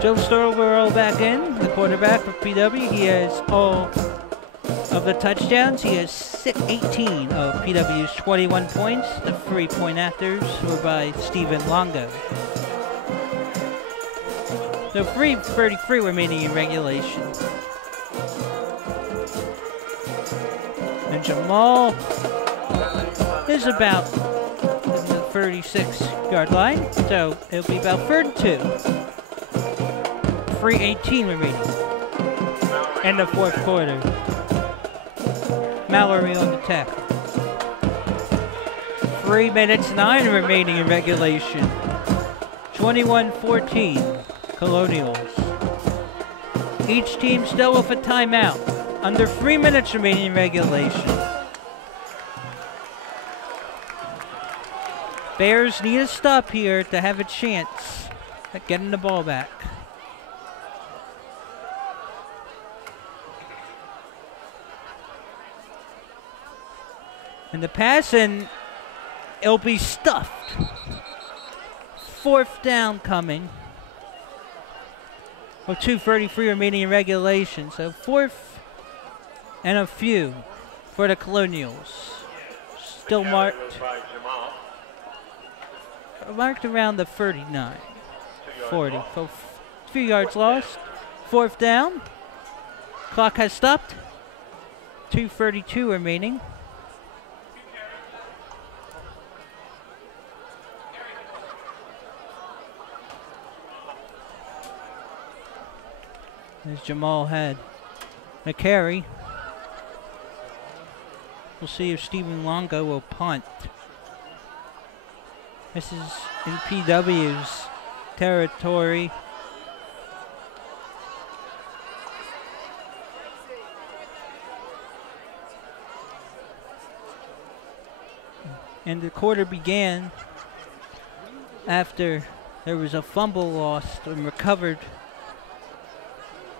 Joe Storlborough back in, the quarterback for PW. He has all of the touchdowns. He has 18 of PW's 21 points. The 3-point afters were by Stephen Longo. So 3:33 remaining in regulation. And Jamal is about the 36-yard line, so it'll be about 32. 3:18 remaining in the fourth quarter. Mallory on the tackle. 3 minutes, 9 remaining in regulation. 21-14, Colonials. Each team still with a timeout. Under 3 minutes remaining in regulation. Bears need a stop here to have a chance at getting the ball back. And the pass, and it'll be stuffed. Fourth down coming. With 2:33 remaining in regulation. So fourth and a few for the Colonials. Still marked around the 39, 40. So a few yards lost. Fourth down. Clock has stopped. 2:32 remaining. As Jamal had a carry. We'll see if Stephen Longo will punt. This is in PW's territory. And the quarter began after there was a fumble lost and recovered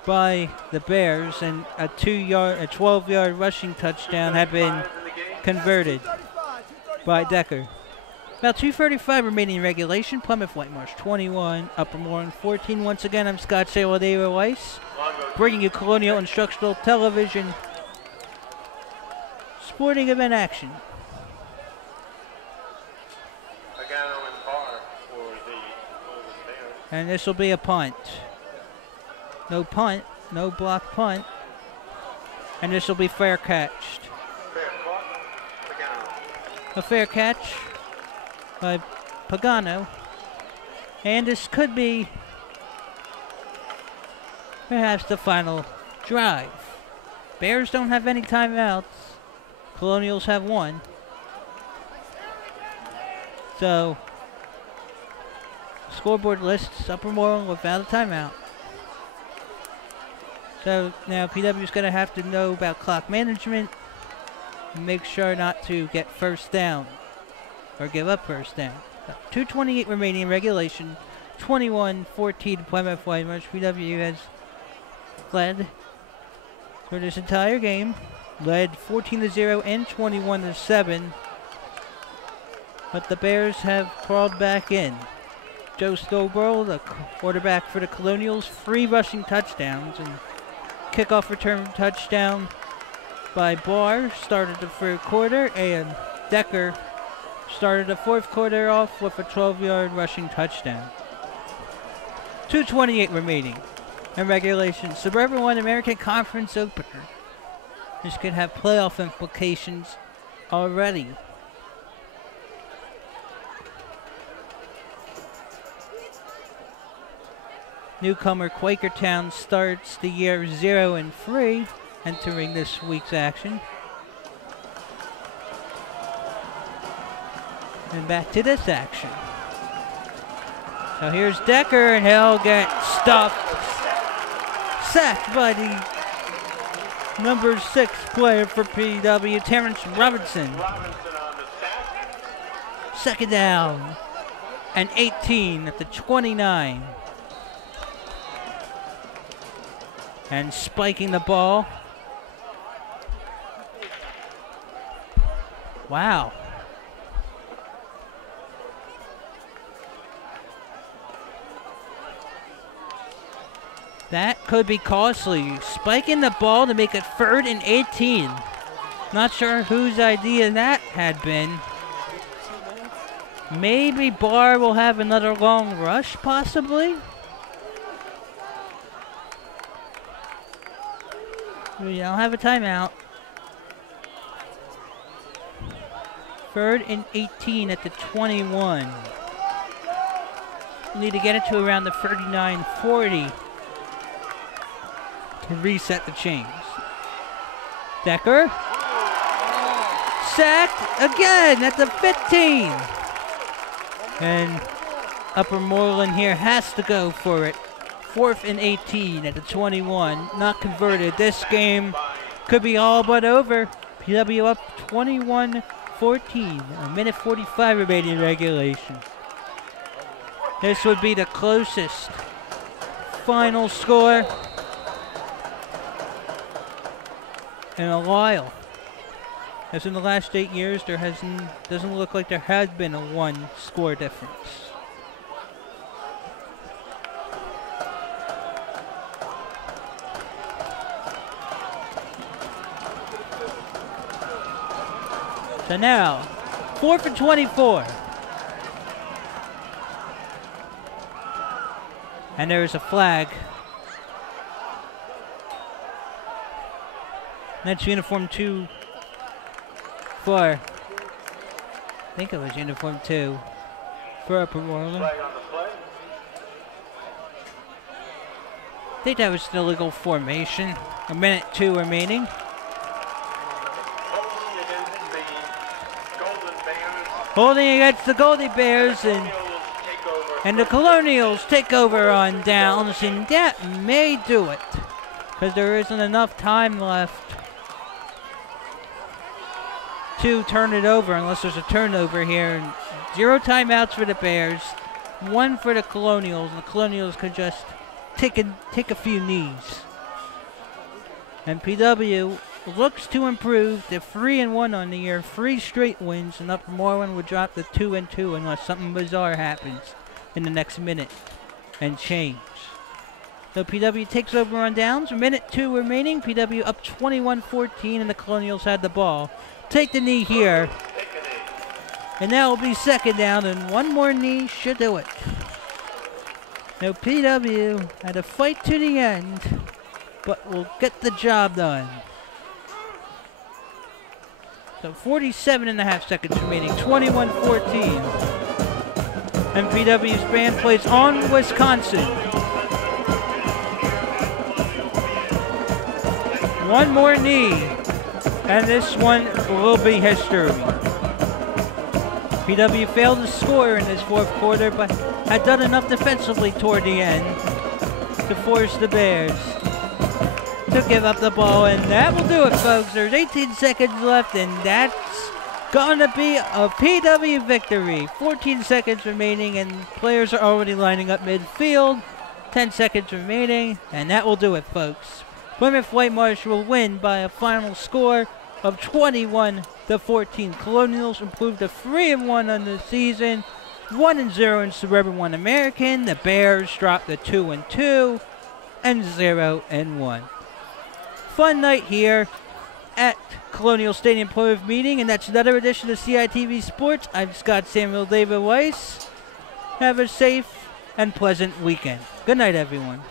by the Bears, and a 12-yard rushing touchdown had been converted by Decker. About 2:35 remaining in regulation. Plymouth Whitemarsh 21, Upper Moreland 14. Once again, I'm Scott Saywell, David Weiss, bringing you Colonial Instructional Television sporting event action. And this will be a punt. No punt, no block punt. And this will be fair catched. A fair catch by Pagano. And this could be perhaps the final drive. Bears don't have any timeouts. Colonials have one. So, scoreboard lists Upper Moreland without a timeout. So now PW's going to have to know about clock management and make sure not to get first down or give up first down. 2:28 remaining in regulation. 21-14 Plymouth Whitemarsh. PW has led for this entire game. led 14-0 and 21-7. But the Bears have crawled back in. Joe Stowborough, the quarterback for the Colonials, 3 rushing touchdowns, and kickoff return touchdown by Barr started the third quarter, and Decker started the fourth quarter off with a 12-yard rushing touchdown. 2:28 remaining in regulation. Suburban 1 American Conference opener. This could have playoff implications already. Newcomer Quakertown starts the year 0-3, entering this week's action. And back to this action. So here's Decker, and he'll get stuffed. Sacked by the number 6 player for PW, Terrence Robinson. Second down and 18 at the 29. And spiking the ball. Wow. That could be costly. Spiking the ball to make it 3rd and 18. Not sure whose idea that had been. Maybe Barr will have another long rush, possibly? We don't have a timeout. 3rd and 18 at the 21. We need to get it to around the 39-40 to reset the chains. Decker. Sacked again at the 15. And Upper Moreland here has to go for it. 4th and 18 at the 21. Not converted. This game could be all but over. PW up 21-14. A minute 45 remaining in regulation. This would be the closest final score in a while. As in the last 8 years, doesn't look like there has been a 1-score difference. So now, 4th and 24. And there is a flag. That's uniform 2 for, I think it was uniform 2 for Upper Moreland. I think that was an illegal formation. A minute 2 remaining. Holding against the Goldie Bears, and the Colonials take over on downs, and that may do it, because there isn't enough time left to turn it over unless there's a turnover here. And 0 timeouts for the Bears, 1 for the Colonials, and the Colonials could just take a few knees. And PW looks to improve to 3-1 on the year, 3 straight wins, and Upper Moreland would drop to 2-2 unless something bizarre happens in the next minute and change. So PW takes over on downs. Minute 2 remaining. PW up 21-14, and the Colonials had the ball. Take the knee here, and that will be 2nd down, and 1 more knee should do it. Now PW had a fight to the end, but will get the job done. So 47.5 seconds remaining, 21-14. And PW's band plays on Wisconsin. 1 more knee, and this one will be history. PW failed to score in this 4th quarter, but had done enough defensively toward the end to force the Bears to give up the ball, and that will do it, folks. There's 18 seconds left, and that's going to be a PW victory. 14 seconds remaining, and players are already lining up midfield. 10 seconds remaining, and that will do it, folks. Plymouth Whitemarsh will win by a final score of 21-14. Colonials improved to 3-1 on the season, 1-0 in Suburban 1 American. The Bears dropped to 2-2 and 0-1. Fun night here at Colonial Stadium Plymouth meeting, and that's another edition of CITV Sports. I'm Scott Samuel David Weiss. Have a safe and pleasant weekend. Good night, everyone.